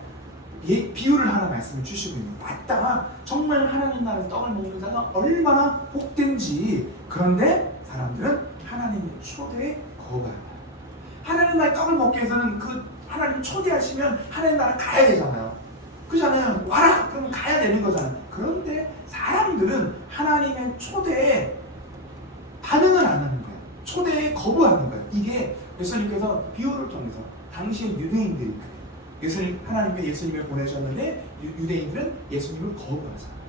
비유를 하나 말씀을 주시고 있는 거예요. 맞다. 정말 하나님 나라에서 떡을 먹는 자가 얼마나 복된지. 그런데 사람들은 하나님의 초대에 거부하는 거예요. 하나님 나라의 떡을 먹기 위해서는 그 하나님 초대하시면 하나님 나라 가야 되잖아요. 그렇잖아요. 와라! 그럼 가야 되는 거잖아요. 그런데 사람들은 하나님의 초대에 반응을 안 하는 거예요. 초대에 거부하는 거예요. 이게 예수님께서 비유를 통해서 당시의 유대인들이 예수님을 보내셨는데 유대인들은 예수님을 거부하잖아요.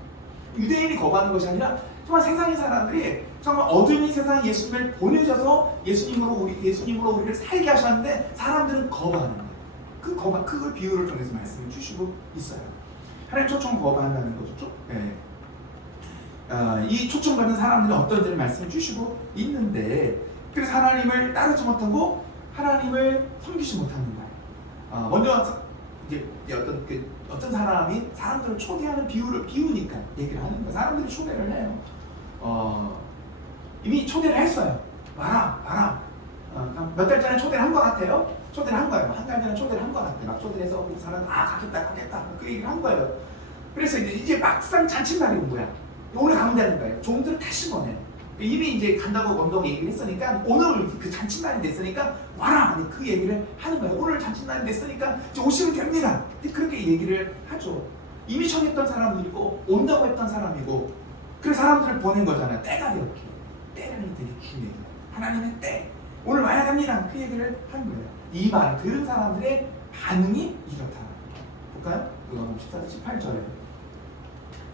유대인이 거부하는 것이 아니라 정말 세상의 사람들이 정말 어둠이 세상 예수님을 보내셔서 예수님으로 우리를 살게 하셨는데 사람들은 거부하는 거예요. 그걸 비유를 통해서 말씀을 주시고 있어요. 하나님 초청 거부한다는 거죠. 네. 이 초청받는 사람들은 어떤지를 말씀을 주시고 있는데, 그래서 하나님을 따르지 못하고 하나님을 섬기지 못하는 거예요. 먼저 이제 어떤 사람이 사람들을 초대하는 비유니까 얘기를 하는 거예요. 사람들이 초대를 해요. 이미 초대를 했어요. 와라. 몇 달 전에 초대를 한 것 같아요. 초대를 한 거예요. 한 달 전에 초대를 한 것 같아요. 막 초대를 해서 그 사람 가겠다 그 얘기를 한 거예요. 그래서 이제 막상 잔칫날이 온 거야. 오늘 가면 되는 거예요. 종들을 다시 보내요. 이미 이제 간다고 원동 얘기를 했으니까 오늘 그 잔칫날이 됐으니까 와라. 그 얘기를 하는 거예요. 오늘 잔칫날이 됐으니까 이제 오시면 됩니다. 그렇게 얘기를 하죠. 이미 청했던 사람들이고 온다고 했던 사람이고, 그래서 사람들을 보낸 거잖아요. 때가 되었기. 때라는 게 되게 중요해요. 하나님의 때. 오늘 와야 합니다. 그 얘기를 하는 거예요. 이 말을 들은 사람들의 반응이 이렇다. 볼까요? 그거 14절 18절에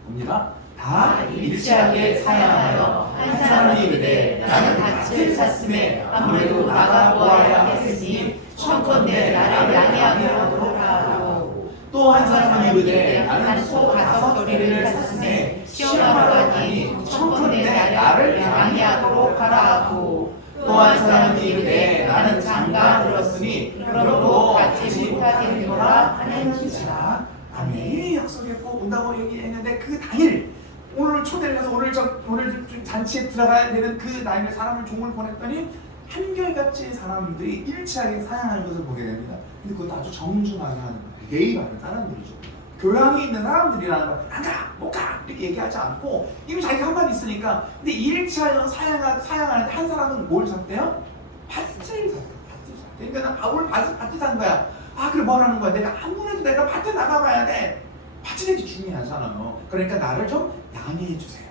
봅니다. 다 일치하게 사양하여 한 사람이 이르되 나는 밭을 샀음에 아무래도 나가 보아야 했으니 청컨대 나를 양해하도록 하라고. 또 한 사람은 이르되 나는 소 5덩이를 샀음에 시험하러 가니 청컨대 나를 양해하도록 하라고. 또 한 사람은 이르되 나는 장가 들었으니 그러므로 받지 못하겠노라 하는지라. 아멘. 이미 약속했고 온다고 얘기했는데 그 당일 오늘 초대를 해서 오늘 좀 잔치에 들어가야 되는 그 날에 사람을 종을 보냈더니 한결같이 사람들이 일치하게 사양하는 것을 보게 됩니다. 근데 그것도 아주 정중하게 하는 거예요. 예의 바른 사람들이죠. 교양이 있는 사람들이라는 걸 안 가, 못 가 이렇게 얘기하지 않고 이미 자기가 한 말 있으니까. 근데 일치하여 사양하는데 한 사람은 뭘 샀대요? 밭을 샀대요. 그러니까 오늘 밭을 산 거야. 그래 뭐라는 거야? 내가 아무래도 내가 밭에 나가봐야 돼. 밭이 되게 중요하잖아요. 그러니까 나를 좀 양해해 주세요.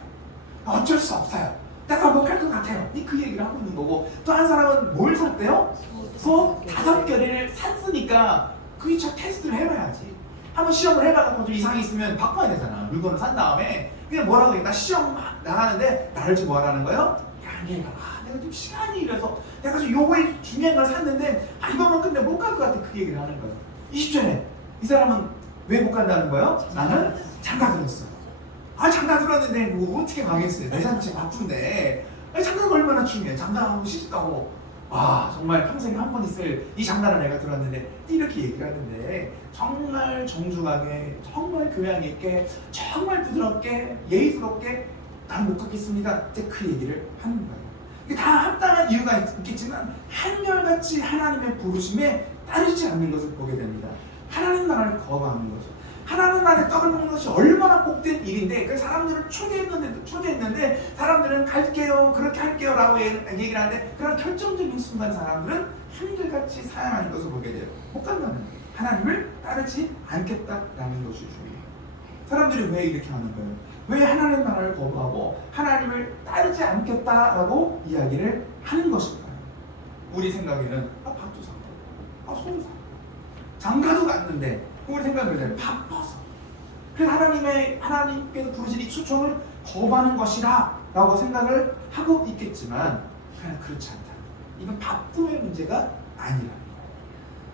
어쩔 수 없어요. 내가 못 갈 것 같아요. 그 얘기를 하고 있는 거고, 또 한 사람은 뭘 샀대요? 소 5개를 샀으니까 그 2차 테스트를 해봐야지. 한번 시험을 해봐서 좀 이상이 있으면 바꿔야 되잖아. 물건을 산 다음에 그냥 뭐라고 해? 나 시험 나가는데 나를 지금 뭐라는 거예요? 양해해봐. 내가 좀 시간이 이래서 내가 좀 요거에 중요한 걸 샀는데 이것만 끝내 못 갈 것 같아. 그 얘기를 하는 거예요. 20절에 이 사람은 왜 못 간다는 거예요? 나는 장가 들었어. 장가 들었는데 뭐 어떻게 가겠어요? 내 잔치 바쁜데. 장가가 얼마나 중요해. 장가하고 시집가고. 정말 평생 한 번 있을 이 장가를 내가 들었는데 이렇게 얘기를 하는데, 정말 정중하게, 정말 교양 있게, 정말 부드럽게, 예의스럽게 나는 못 가겠습니다. 그 얘기를 하는 거예요. 이게 다 합당한 이유가 있겠지만 한결같이 하나님의 부르심에 따르지 않는 것을 보게 됩니다. 하나님 나라를 거부하는 거죠. 하나님 나라에 떡을 먹는 것이 얼마나 복된 일인데, 그 사람들을 초대했는데 사람들은 갈게요, 그렇게 할게요 라고 얘기를 하는데, 그런 결정적인 순간 사람들은 한결같이 사양하는 것을 보게 돼요. 못 간다는 거예요. 하나님을 따르지 않겠다라는 것이 중요해요. 사람들이 왜 이렇게 하는 거예요? 왜 하나님 나라를 거부하고 하나님을 따르지 않겠다라고 이야기를 하는 것일까요? 우리 생각에는 밥도 사고 소도 사고 장가도 갔는데, 우리 생각을 바빠서. 그래서 하나님께서 부르신 이 초청을 거부하는 것이다 라고 생각을 하고 있겠지만, 그냥 그렇지 않다. 이건 바쁨의 문제가 아니라,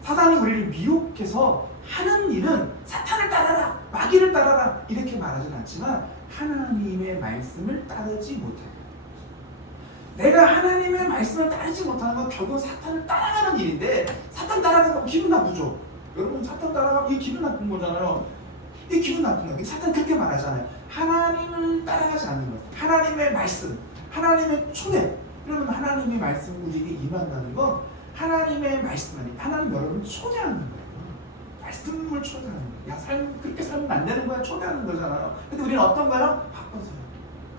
사단이 우리를 미혹해서 하는 일은 사탄을 따라라, 마귀를 따라라 이렇게 말하진 않지만 하나님의 말씀을 따르지 못해요. 내가 하나님의 말씀을 따르지 못하는 건 결국 사탄을 따라가는 일인데, 사탄 따라가면 기분 나쁘죠. 여러분, 사탄 따라가면 이게 기분 나쁜 거잖아요. 이게 기분 나쁜 거예요. 사탄 그렇게 말하잖아요. 하나님을 따라가지 않는 것, 하나님의 말씀, 하나님의 초대. 그러면 하나님의 말씀이 우리에게 임한다는 건 하나님의 말씀 아니에요. 하나님 여러분을 초대하는 거예요. 말씀을 초대하는 거예요. 그렇게 살면 안 되는 거야. 초대하는 거잖아요. 근데 우리는 어떤가요? 바빠서요.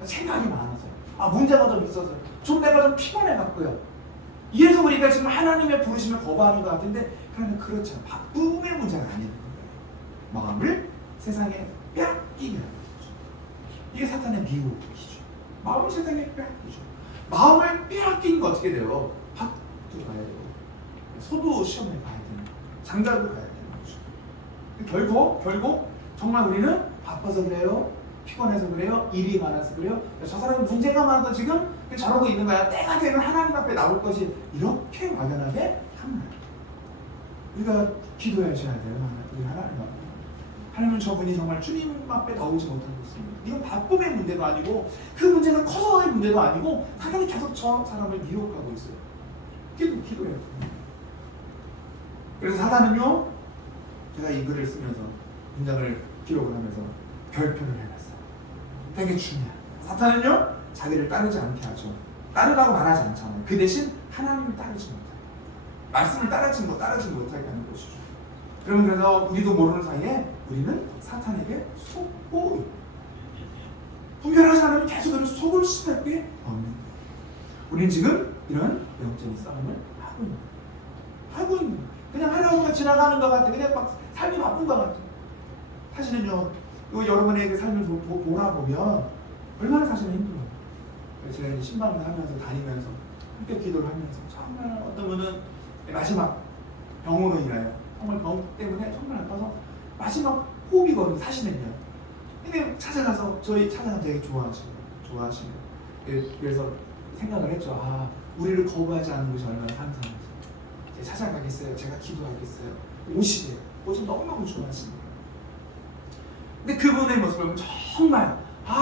생각이 많아서요. 문제가 좀 있어서요. 좀 내가 좀 피곤해갖고요. 이래서 우리가 지금 하나님의 부르심을 거부하는 것 같은데, 그러면 그렇지 않아요. 바쁨의 문제가 아니라는 거예요. 마음을 세상에 빼앗기는 거죠. 이게 사탄의 미혹이죠. 마음을 세상에 빼앗기죠. 마음을 빼앗기는 거 어떻게 돼요? 학교 가야 되고 소도 시험에 가야 되는 거예요. 장가도 가야 되는 거죠. 결국 정말 우리는 바빠서 그래요? 피곤해서 그래요? 일이 많아서 그래요? 저 사람은 문제가 많아서 지금 저러고 있는 거야. 때가 되면 하나님 앞에 나올 것이 이렇게 막연하게 하면 우리가 기도하셔야 돼요. 우리 하나님 앞에. 하나님은 저분이 정말 주님 앞에 나오지 못하고 있습니다. 이건 바쁨의 문제도 아니고 그 문제가 커서의 문제도 아니고 사단이 계속 저 사람을 미혹하고 있어요. 기도해요. 그래서 사단은요, 제가 이 글을 쓰면서 문장을 기록을 하면서 별표를 해놨어요. 되게 중요해요. 사탄은요, 자기를 따르지 않게 하죠. 따르라고 말하지 않잖아요. 그 대신 하나님을 따르지 못해요. 말씀을 따르지 못하게 하는 것이죠. 그래서 우리도 모르는 사이에 우리는 사탄에게 속고 분별하지 않으면 계속 그를 속을 수밖에 없는 거예요. 우리는 지금 이런 영적인 싸움을 하고 있는 거예요. 그냥 하루가 지나가는 것 같아. 그냥 막 삶이 바쁜 것 같아. 사실은요, 여러분의 그 삶을 돌아보면 얼마나 사실은 힘들어요. 제가 이제 신방을 하면서 다니면서 함께 기도를 하면서 정말 어떤 분은 마지막 병으로 인하여 정말 병 때문에 정말 아파서 마지막 호흡이거든요. 사실은요. 근데 찾아가서 저희 찾아가 되게 좋아하시고 그래서 생각을 했죠. 아, 우리를 거부하지 않는 것이 얼마나 감사한지. 찾아가겠어요. 제가 기도하겠어요. 오시래요. 오시면 너무너무 좋아하십니다. 근데 그분의 모습을 보면 정말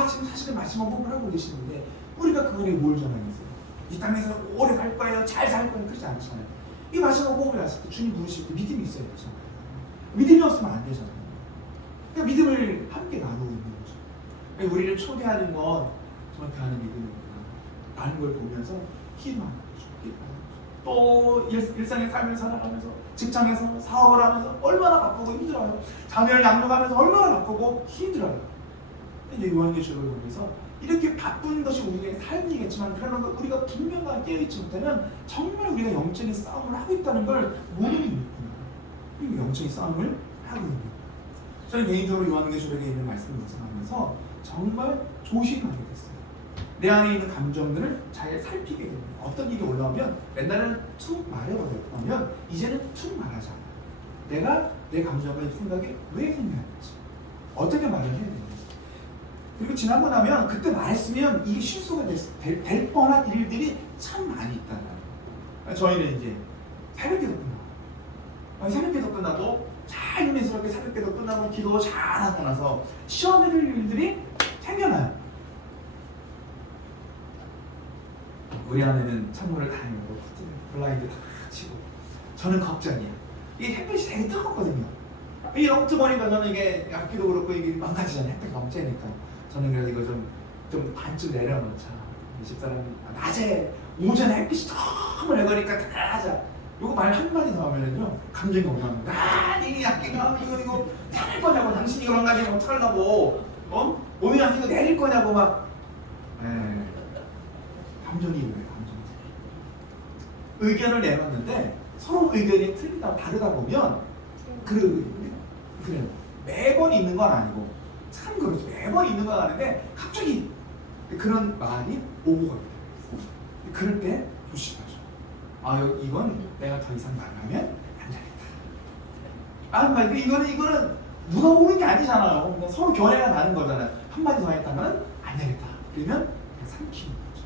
지금 사실은 마지막 호흡을 하고 계시는데 우리가 그분에게 뭘 전하겠어요? 이 땅에서 오래 갈 거예요. 잘 살 거예요. 그렇지 않잖아요. 이 마지막 호흡을 했을 때 주님 부르실 때 믿음이 있어야 되잖아요. 믿음이 없으면 안 되잖아요. 그러니까 믿음을 함께 나누고 있는 거죠. 그러니까 우리를 초대하는 건 정말 그 안에 믿음이구나 라는 걸 보면서 기도하는 거죠. 또 일상의 삶을 살아가면서 직장에서 사업을 하면서 얼마나 바쁘고 힘들어요. 자녀를 양육하면서 얼마나 바쁘고 힘들어요. 이제 요한계시록을 보면서 이렇게 바쁜 것이 우리의 삶이겠지만 그러나 우리가 분명하게 깨어있지 못하면 정말 우리가 영적인 싸움을 하고 있다는 걸 모르는 거예요. 그리고 영적인 싸움을 하고 있는 거예요. 저는 개인적으로 요한계시록에 있는 말씀을 묵상하면서 정말 조심하게 됐어요. 내 안에 있는 감정들을 잘 살피게 됩니다. 어떤 일이 올라오면 옛날에는 툭 말해버렸다면 이제는 툭 말하지 않아요. 내가 내 감정을 생각에 왜 생각하는지 어떻게 말을 해야 되는지 그리고 지나고 나면 그때 말했으면 이게 실수가 될 뻔한 일들이 참 많이 있다는 거예요. 저희는 이제 새벽기도 끝나고 새벽기도 끝나고 잘 은혜스럽게 새벽기도 끝나고 기도 잘하고 나서 시험에 들 일들이 생겨나요. 우리 아내는 창문을 다 열고 블라인드 다 치고 저는 걱정이야. 이게 햇빛이 되게 뜨겁거든요. 이게 너무 뜨거우니까 저는 이게 악기도 그렇고 이게 망가지잖아요. 햇빛이 너무 쬐니까 저는 그래서 이거 좀 반쯤 내려놓자. 집사람이 낮에 오전에 햇빛이 너무 내거니까 다 하자. 요거 말 한마디 더 하면은요 감정이 올라옵니다. 이 악기가 이거 내릴 거냐고 당신이 이런 가지고 어떡하려고 오늘 안 이거 내릴 거냐고 막 감정이 이거예요. 의견을 내놨는데 서로 의견이 다르다 보면 그래요. 매번 있는 건 아니고 참 그렇죠. 매번 있는 건 아닌데 갑자기 그런 말이 오고 갑니다. 그럴 때 조심하죠. 이건 내가 더 이상 말하면 안 되겠다. 이거는 누가 오는 게 아니잖아요. 그냥 서로 견해가 다른 거잖아요. 한마디 더 했다면 안 되겠다. 그러면 그냥 삼키는 거죠.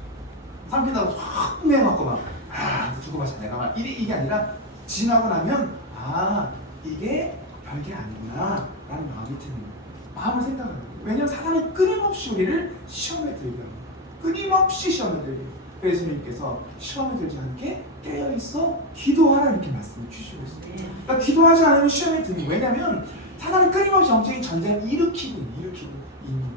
삼킨다고 확 내갖고 막 두고 마자 내가 말 이게 아니라 지나고 나면 이게 별게 아니구나 라는 마음이 드는 거예요. 마음을 생각하는 거예요. 왜냐하면 사단은 끊임없이 우리를 시험에 들게 합니다. 끊임없이 시험에 들게 해요. 그래서 예수님께서 시험에 들지 않게 깨어있어 기도하라 이렇게 말씀을 주시고 있어요. 그러니까 기도하지 않으면 시험에 드는 거예요. 왜냐하면 사단은 끊임없이 영적인 전쟁을 일으키고 있는 거예요.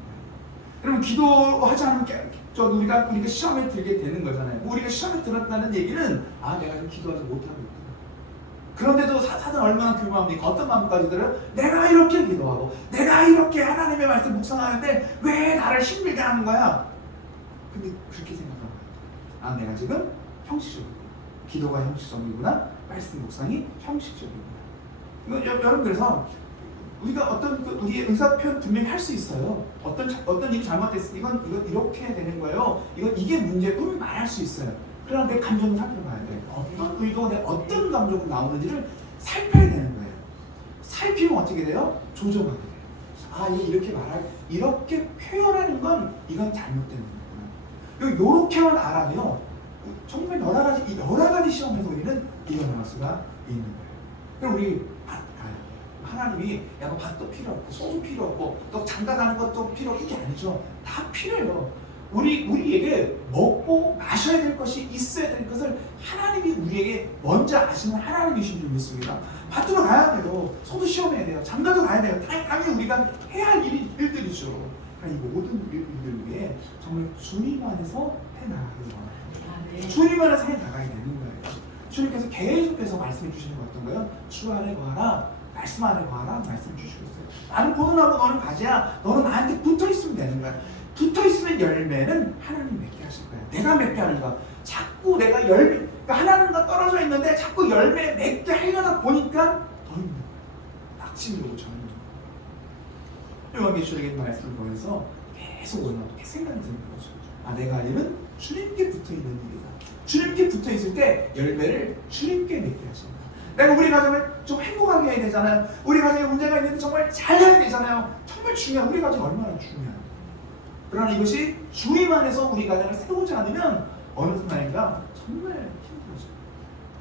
그러면 기도하지 않으면 우리가 시험에 들게 되는 거잖아요. 우리가 시험에 들었다는 얘기는 내가 지금 기도하지 못하고 있구나. 그런데도 사단 얼마나 교만합니까? 어떤 마음까지 들어요? 내가 이렇게 기도하고 내가 이렇게 하나님의 말씀 묵상하는데 왜 나를 힘들게 하는 거야? 근데 그렇게 생각하는 거예요. 내가 지금 형식적이구나. 기도가 형식적이구나. 말씀 묵상이 형식적이구나. 여러분 그래서 우리가 우리의 의사 표현 분명히 할 수 있어요. 어떤 일이 잘못됐으니 이건 이렇게 되는 거예요. 이게 문제뿐 말할 수 있어요. 그러나 내 감정을 살펴봐야 돼요. 어떤 의도가 내 어떤 감정으로 나오는지를 살펴야 되는 거예요. 살피면 어떻게 돼요? 조정하게 돼요. 아, 이렇게 표현하는 건 이건 잘못된 거구나. 요렇게만 알아요. 정말 여러 가지 시험에서 우리는 이겨나갈 수가 있는 거예요. 그럼 우리 하나님이 야, 너 밥도 필요 없고 소도 필요 없고 또 장가 가는 것도 필요 없고 이게 아니죠. 다 필요해요. 우리에게 먹고 마셔야 될 것이 있어야 될 것을 하나님이 우리에게 먼저 아시는 하나님이신 줄 믿습니다. 밭으로 가야 돼요. 소도 시험해야 돼요. 장가도 가야 돼요. 당연히 우리가 해야 할 일들이죠. 그러니까 이 모든 일들 위해 정말 주님 안에서 해나가기를 원합니다. 주님 안에서 해나가야 되는 거예요. 주님께서 계속해서 말씀해 주시는 거 어떤 거예요? 주 안에 거하라, 말씀 안에 거하라 말씀 주시고 있어요. 나는 포도나무 너는 가지야. 너는 나한테 붙어있으면 되는 거야. 붙어있으면 열매는 하나님 맺게 하실 거야. 내가 맺게 하는 거야. 자꾸 내가 그러니까 하나님과 떨어져 있는데 자꾸 열매 맺게 하려다 보니까 더 힘든 거야. 낙심으로 저는 요한계시록의 말씀을 보면서 계속 올라오게 생각이 드는 거죠. 아, 내가 할 일은 주님께 붙어있는 일이다. 주님께 붙어있을 때 열매를 주님께 맺게 하신다. 내가 우리 가정을 좀 행복하게 해야 되잖아요. 우리 가정에 문제가 있는데 정말 잘 해야 되잖아요. 정말 중요한 우리 가정이 얼마나 중요해요. 그러나 이것이 주님 안에서 우리 가정을 세우지 않으면 어느 순간인가 정말 힘들어져요.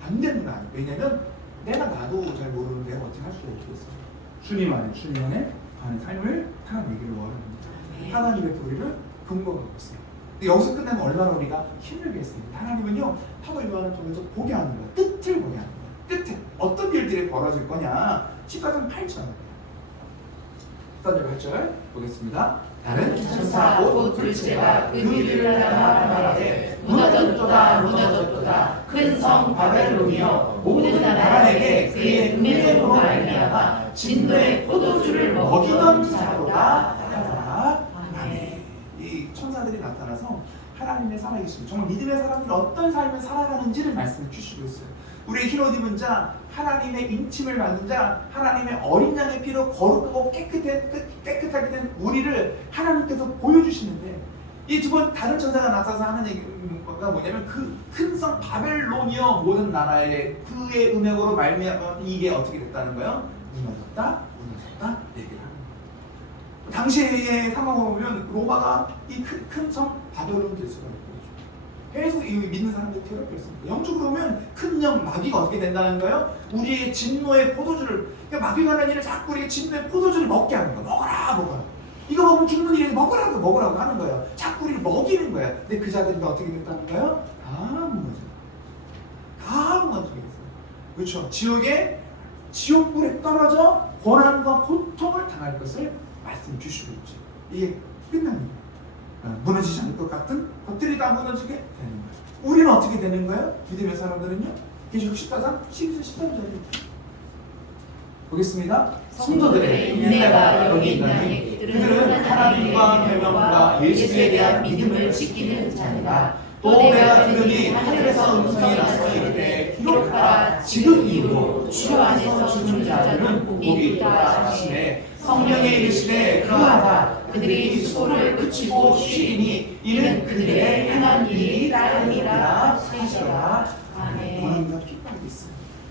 안 되는 거 아니에요. 왜냐면 나도 잘 모르는데 어떻게 할 수가 없겠어요. 주님 안에 하는 삶을 살아내기를 원합니다. 하나님의 도리를 근거하고 있어요. 근데 여기서 끝내면 얼마나 우리가 힘들겠습니까? 하나님은요, 사도 요한을 통해서 보게 하는 거예요. 끝을 보게 하는 거예요. 끝에 어떤 일들이 벌어질 거냐. 14장 8절 14절 8절 보겠습니다. 다른 천사 곧 둘째가 그 길을 따라 말하되 무너졌도다 큰 성 바벨론이여 모든 나라에게 그의 음행으로 말미암아 진노의 포도주를 먹이던 자로다 하더라. 아멘. 이 천사들이 나타나서 하나님의 살아계심, 정말 믿음의 사람들이 어떤 삶을 살아가는지를 말씀해 주시고 있어요. 우리 흰옷 입은 자, 하나님의 인침을 받은 자, 하나님의 어린 양의 피로 거룩하고 깨끗하게 된 우리를 하나님께서 보여주시는데, 이 두 번 다른 천사가 나타나서 하는 얘기가 뭐냐면 그 큰 성 바벨론이여 모든 나라에 그의 음행으로 말미암아 이게 어떻게 됐다는 거예요? 무너졌다 얘기를 하는 거예요. 당시의 상황을 보면 로마가 이 큰 성 바벨론 될 수가 있고, 계속 이 믿는 사람들이 괴롭혔습니다. 영적으로 보면 큰 영 마귀가 어떻게 된다는 거예요? 우리의 진노의 포도주를, 그러니까 마귀가 하는 일을 자꾸 우리의 진노의 포도주를 먹게 하는 거예요. 먹어라. 이거 먹으면 죽는 일인데 먹으라고 하는 거예요. 자꾸 우리를 먹이는 거예요. 근데 그 자들이 어떻게 됐다는 거예요? 다 무너지게 됐어요. 그렇죠? 지옥불에 떨어져 고난과 고통을 당할 것을 말씀 주시고 있죠. 이게 끝납니다. 무너지지 않을 것 같은 것들이 다 무너지게 되는 거예요. 우리는 어떻게 되는 거예요? 믿음의 사람들은요? 계시록 14장 13절입니다. 보겠습니다. 성도들의 인내가 여기 있나니 그들은 하나님과 계명과 예수에 대한 믿음을 지키는 자니라. 또 내가 들으니 하늘에서 음성이 나서 이르되 기록하라. 지금 이후로 주 안에서 주는 자들은 복이 있다 하시네. 성령에 이르시되 그하라. 그들이 수고를 그치고 쉬리니 이는 그들의 행한 일이 따름이라 하시라. 아멘. 고난과 핍박이 있어요.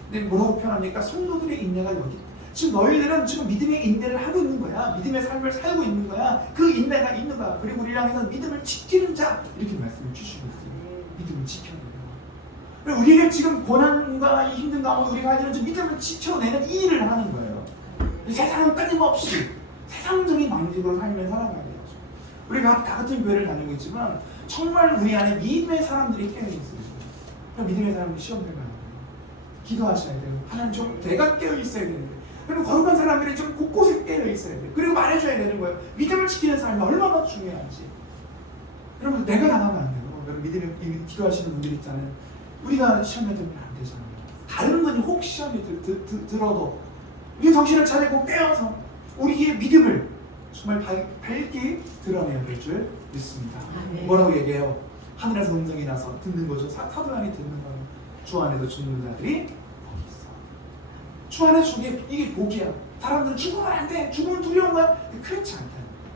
근데 뭐라고 표현합니까? 성도들의 인내가 여기. 지금 너희들은 지금 믿음의 인내를 하고 있는 거야. 믿음의 삶을 살고 있는 거야. 그 인내가 있는 거야. 그리고 우리를 향해서 믿음을 지키는 자, 이렇게 말씀을 주시고 있어요. 믿음을 지켜내는 거야. 우리가 지금 고난과 이 힘든 가운데 우리가 하는 믿음을 지켜내는 이 일을 하는 거예요. 세상은 끊임없이 세상적인 방식으로 삶을 살아가야 돼요. 우리가 다 같은 교회를 다니고 있지만 정말 우리 안에 믿음의 사람들이 깨어있어요. 믿음의 사람들이 시험을 가는 거예요. 기도하셔야 돼요. 하나님 좀 내가 깨어있어야 되는데, 그리고 거룩한 사람들이 좀 곳곳에 깨어있어야 돼요. 그리고 말해줘야 되는 거예요. 믿음을 지키는 삶이 얼마나 중요한지. 여러분, 내가 당하면 안 돼요. 여러분, 믿음을 기도하시는 분들 있잖아요. 우리가 시험에 들면 안 되잖아요. 다른 분이 혹 시험에 들어도 우리 정신을 차리고 깨어서 우리의 믿음을 정말 밝게 드러내야 될 줄 믿습니다. 뭐라고 얘기해요? 하늘에서 음성이 나서 듣는 거죠. 사도 요한이 듣는 거예요. 주 안에서 죽는 자들이 거기 있어. 주 안에 죽게 이게 복이야. 사람들은 죽으면 안 돼. 죽으면 두려운 거야. 그렇지 않다.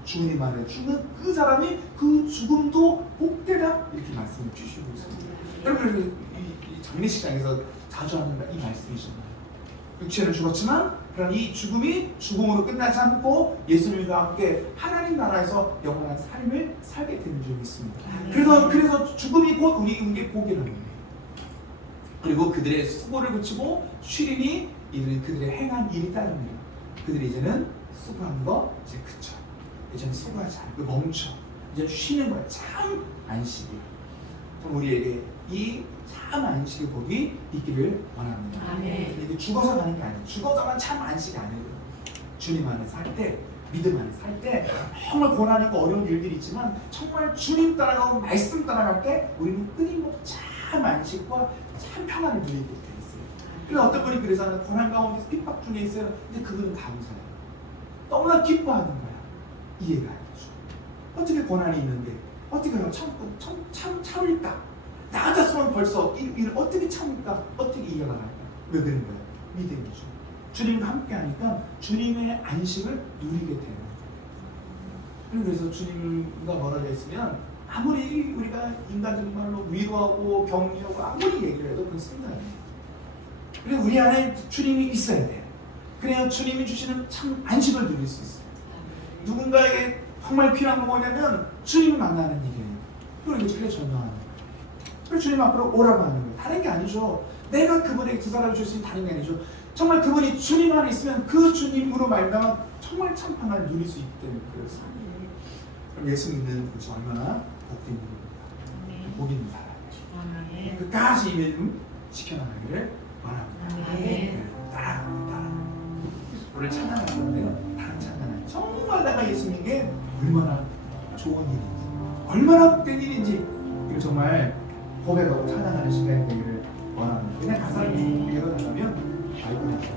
주님 안에 죽은 그 사람이 그 죽음도 복되다 이렇게 말씀을 주시고 있습니다. 여러분 이 장례식장에서 자주 하는 이 말씀이잖아요. 육체는 죽었지만 그런 이 죽음이 죽음으로 끝나지 않고 예수님과 함께 하나님 나라에서 영원한 삶을 살게 되는 줄이 있습니다. 그래서 죽음이 곧 우리에게 복이라는 거예요. 그리고 그들의 수고를 그치고 쉬리니 이들은 그들의 행한 일이 따릅니다. 그들이 이제는 수고하는 거 이제 그쳐. 이제는 수고하지 않고 멈춰. 이제 쉬는 거야. 참 안식이야. 우리에게 이 참 안식의 복이 있기를 원합니다. 아멘. 이게 죽어서 가는 게 아니에요. 죽어서만 참 안식이 아니에요. 주님 안에 살 때, 믿음 안에 살 때 정말 고난 있고 어려운 일들이 있지만 정말 주님 따라가고 말씀 따라갈 때 우리는 끊임없이 참 안식과 참 평안을 누리게 돼 있어요. 그래서 어떤 분이 그래서 고난 가운데 핍박 중에 있어요. 근데 그분은 감사해요. 너무나 기뻐하는 거야. 이해가 안 되죠. 어떻게 고난이 있는데 어떻게 참을까? 나 같았으면 벌써 이를 어떻게 참을까? 어떻게 이겨나갈까? 왜 그런 거예요? 믿음이죠. 주님과 함께 하니까 주님의 안식을 누리게 되는 거예요. 그래서 주님과 멀어져 있으면 아무리 우리가 인간적인 말로 위로하고 격려하고 아무리 얘기를 해도 그건 생각이에요. 그래서 우리 안에 주님이 있어야 돼요. 그래야 주님이 주시는 참 안식을 누릴 수 있어요. 누군가에게 정말 필요한 건 뭐냐면 주님을 만나는 일이에요. 그리고 이제 그래 전명하는 거예요. 그리고 주님 앞으로 오라고 하는 거예요. 다른 게 아니죠. 내가 그분에게 두 사람을 줄 수 있는 다른 게 아니죠. 정말 그분이 주님 안에 있으면 그 주님으로 말미암아 정말 참 평안을 누릴 수 있기 때문에 그렇습니다. 그럼 예수 믿는 것이 얼마나 복된 일입니다. 복 있는 사람이죠. 끝까지 이 믿음 지켜나가기를 원합니다. 네, 따라갑니다. 우리를 찬양할 건데요. 다른 찬양을 정말 내가 예수 믿는 게 얼마나 좋은 일인지, 얼마나 복된 일인지 이걸 정말 고백하고 찬양하는 시간이 되기를 원합니다. 그냥 가사를 읽어달라면 알고 나서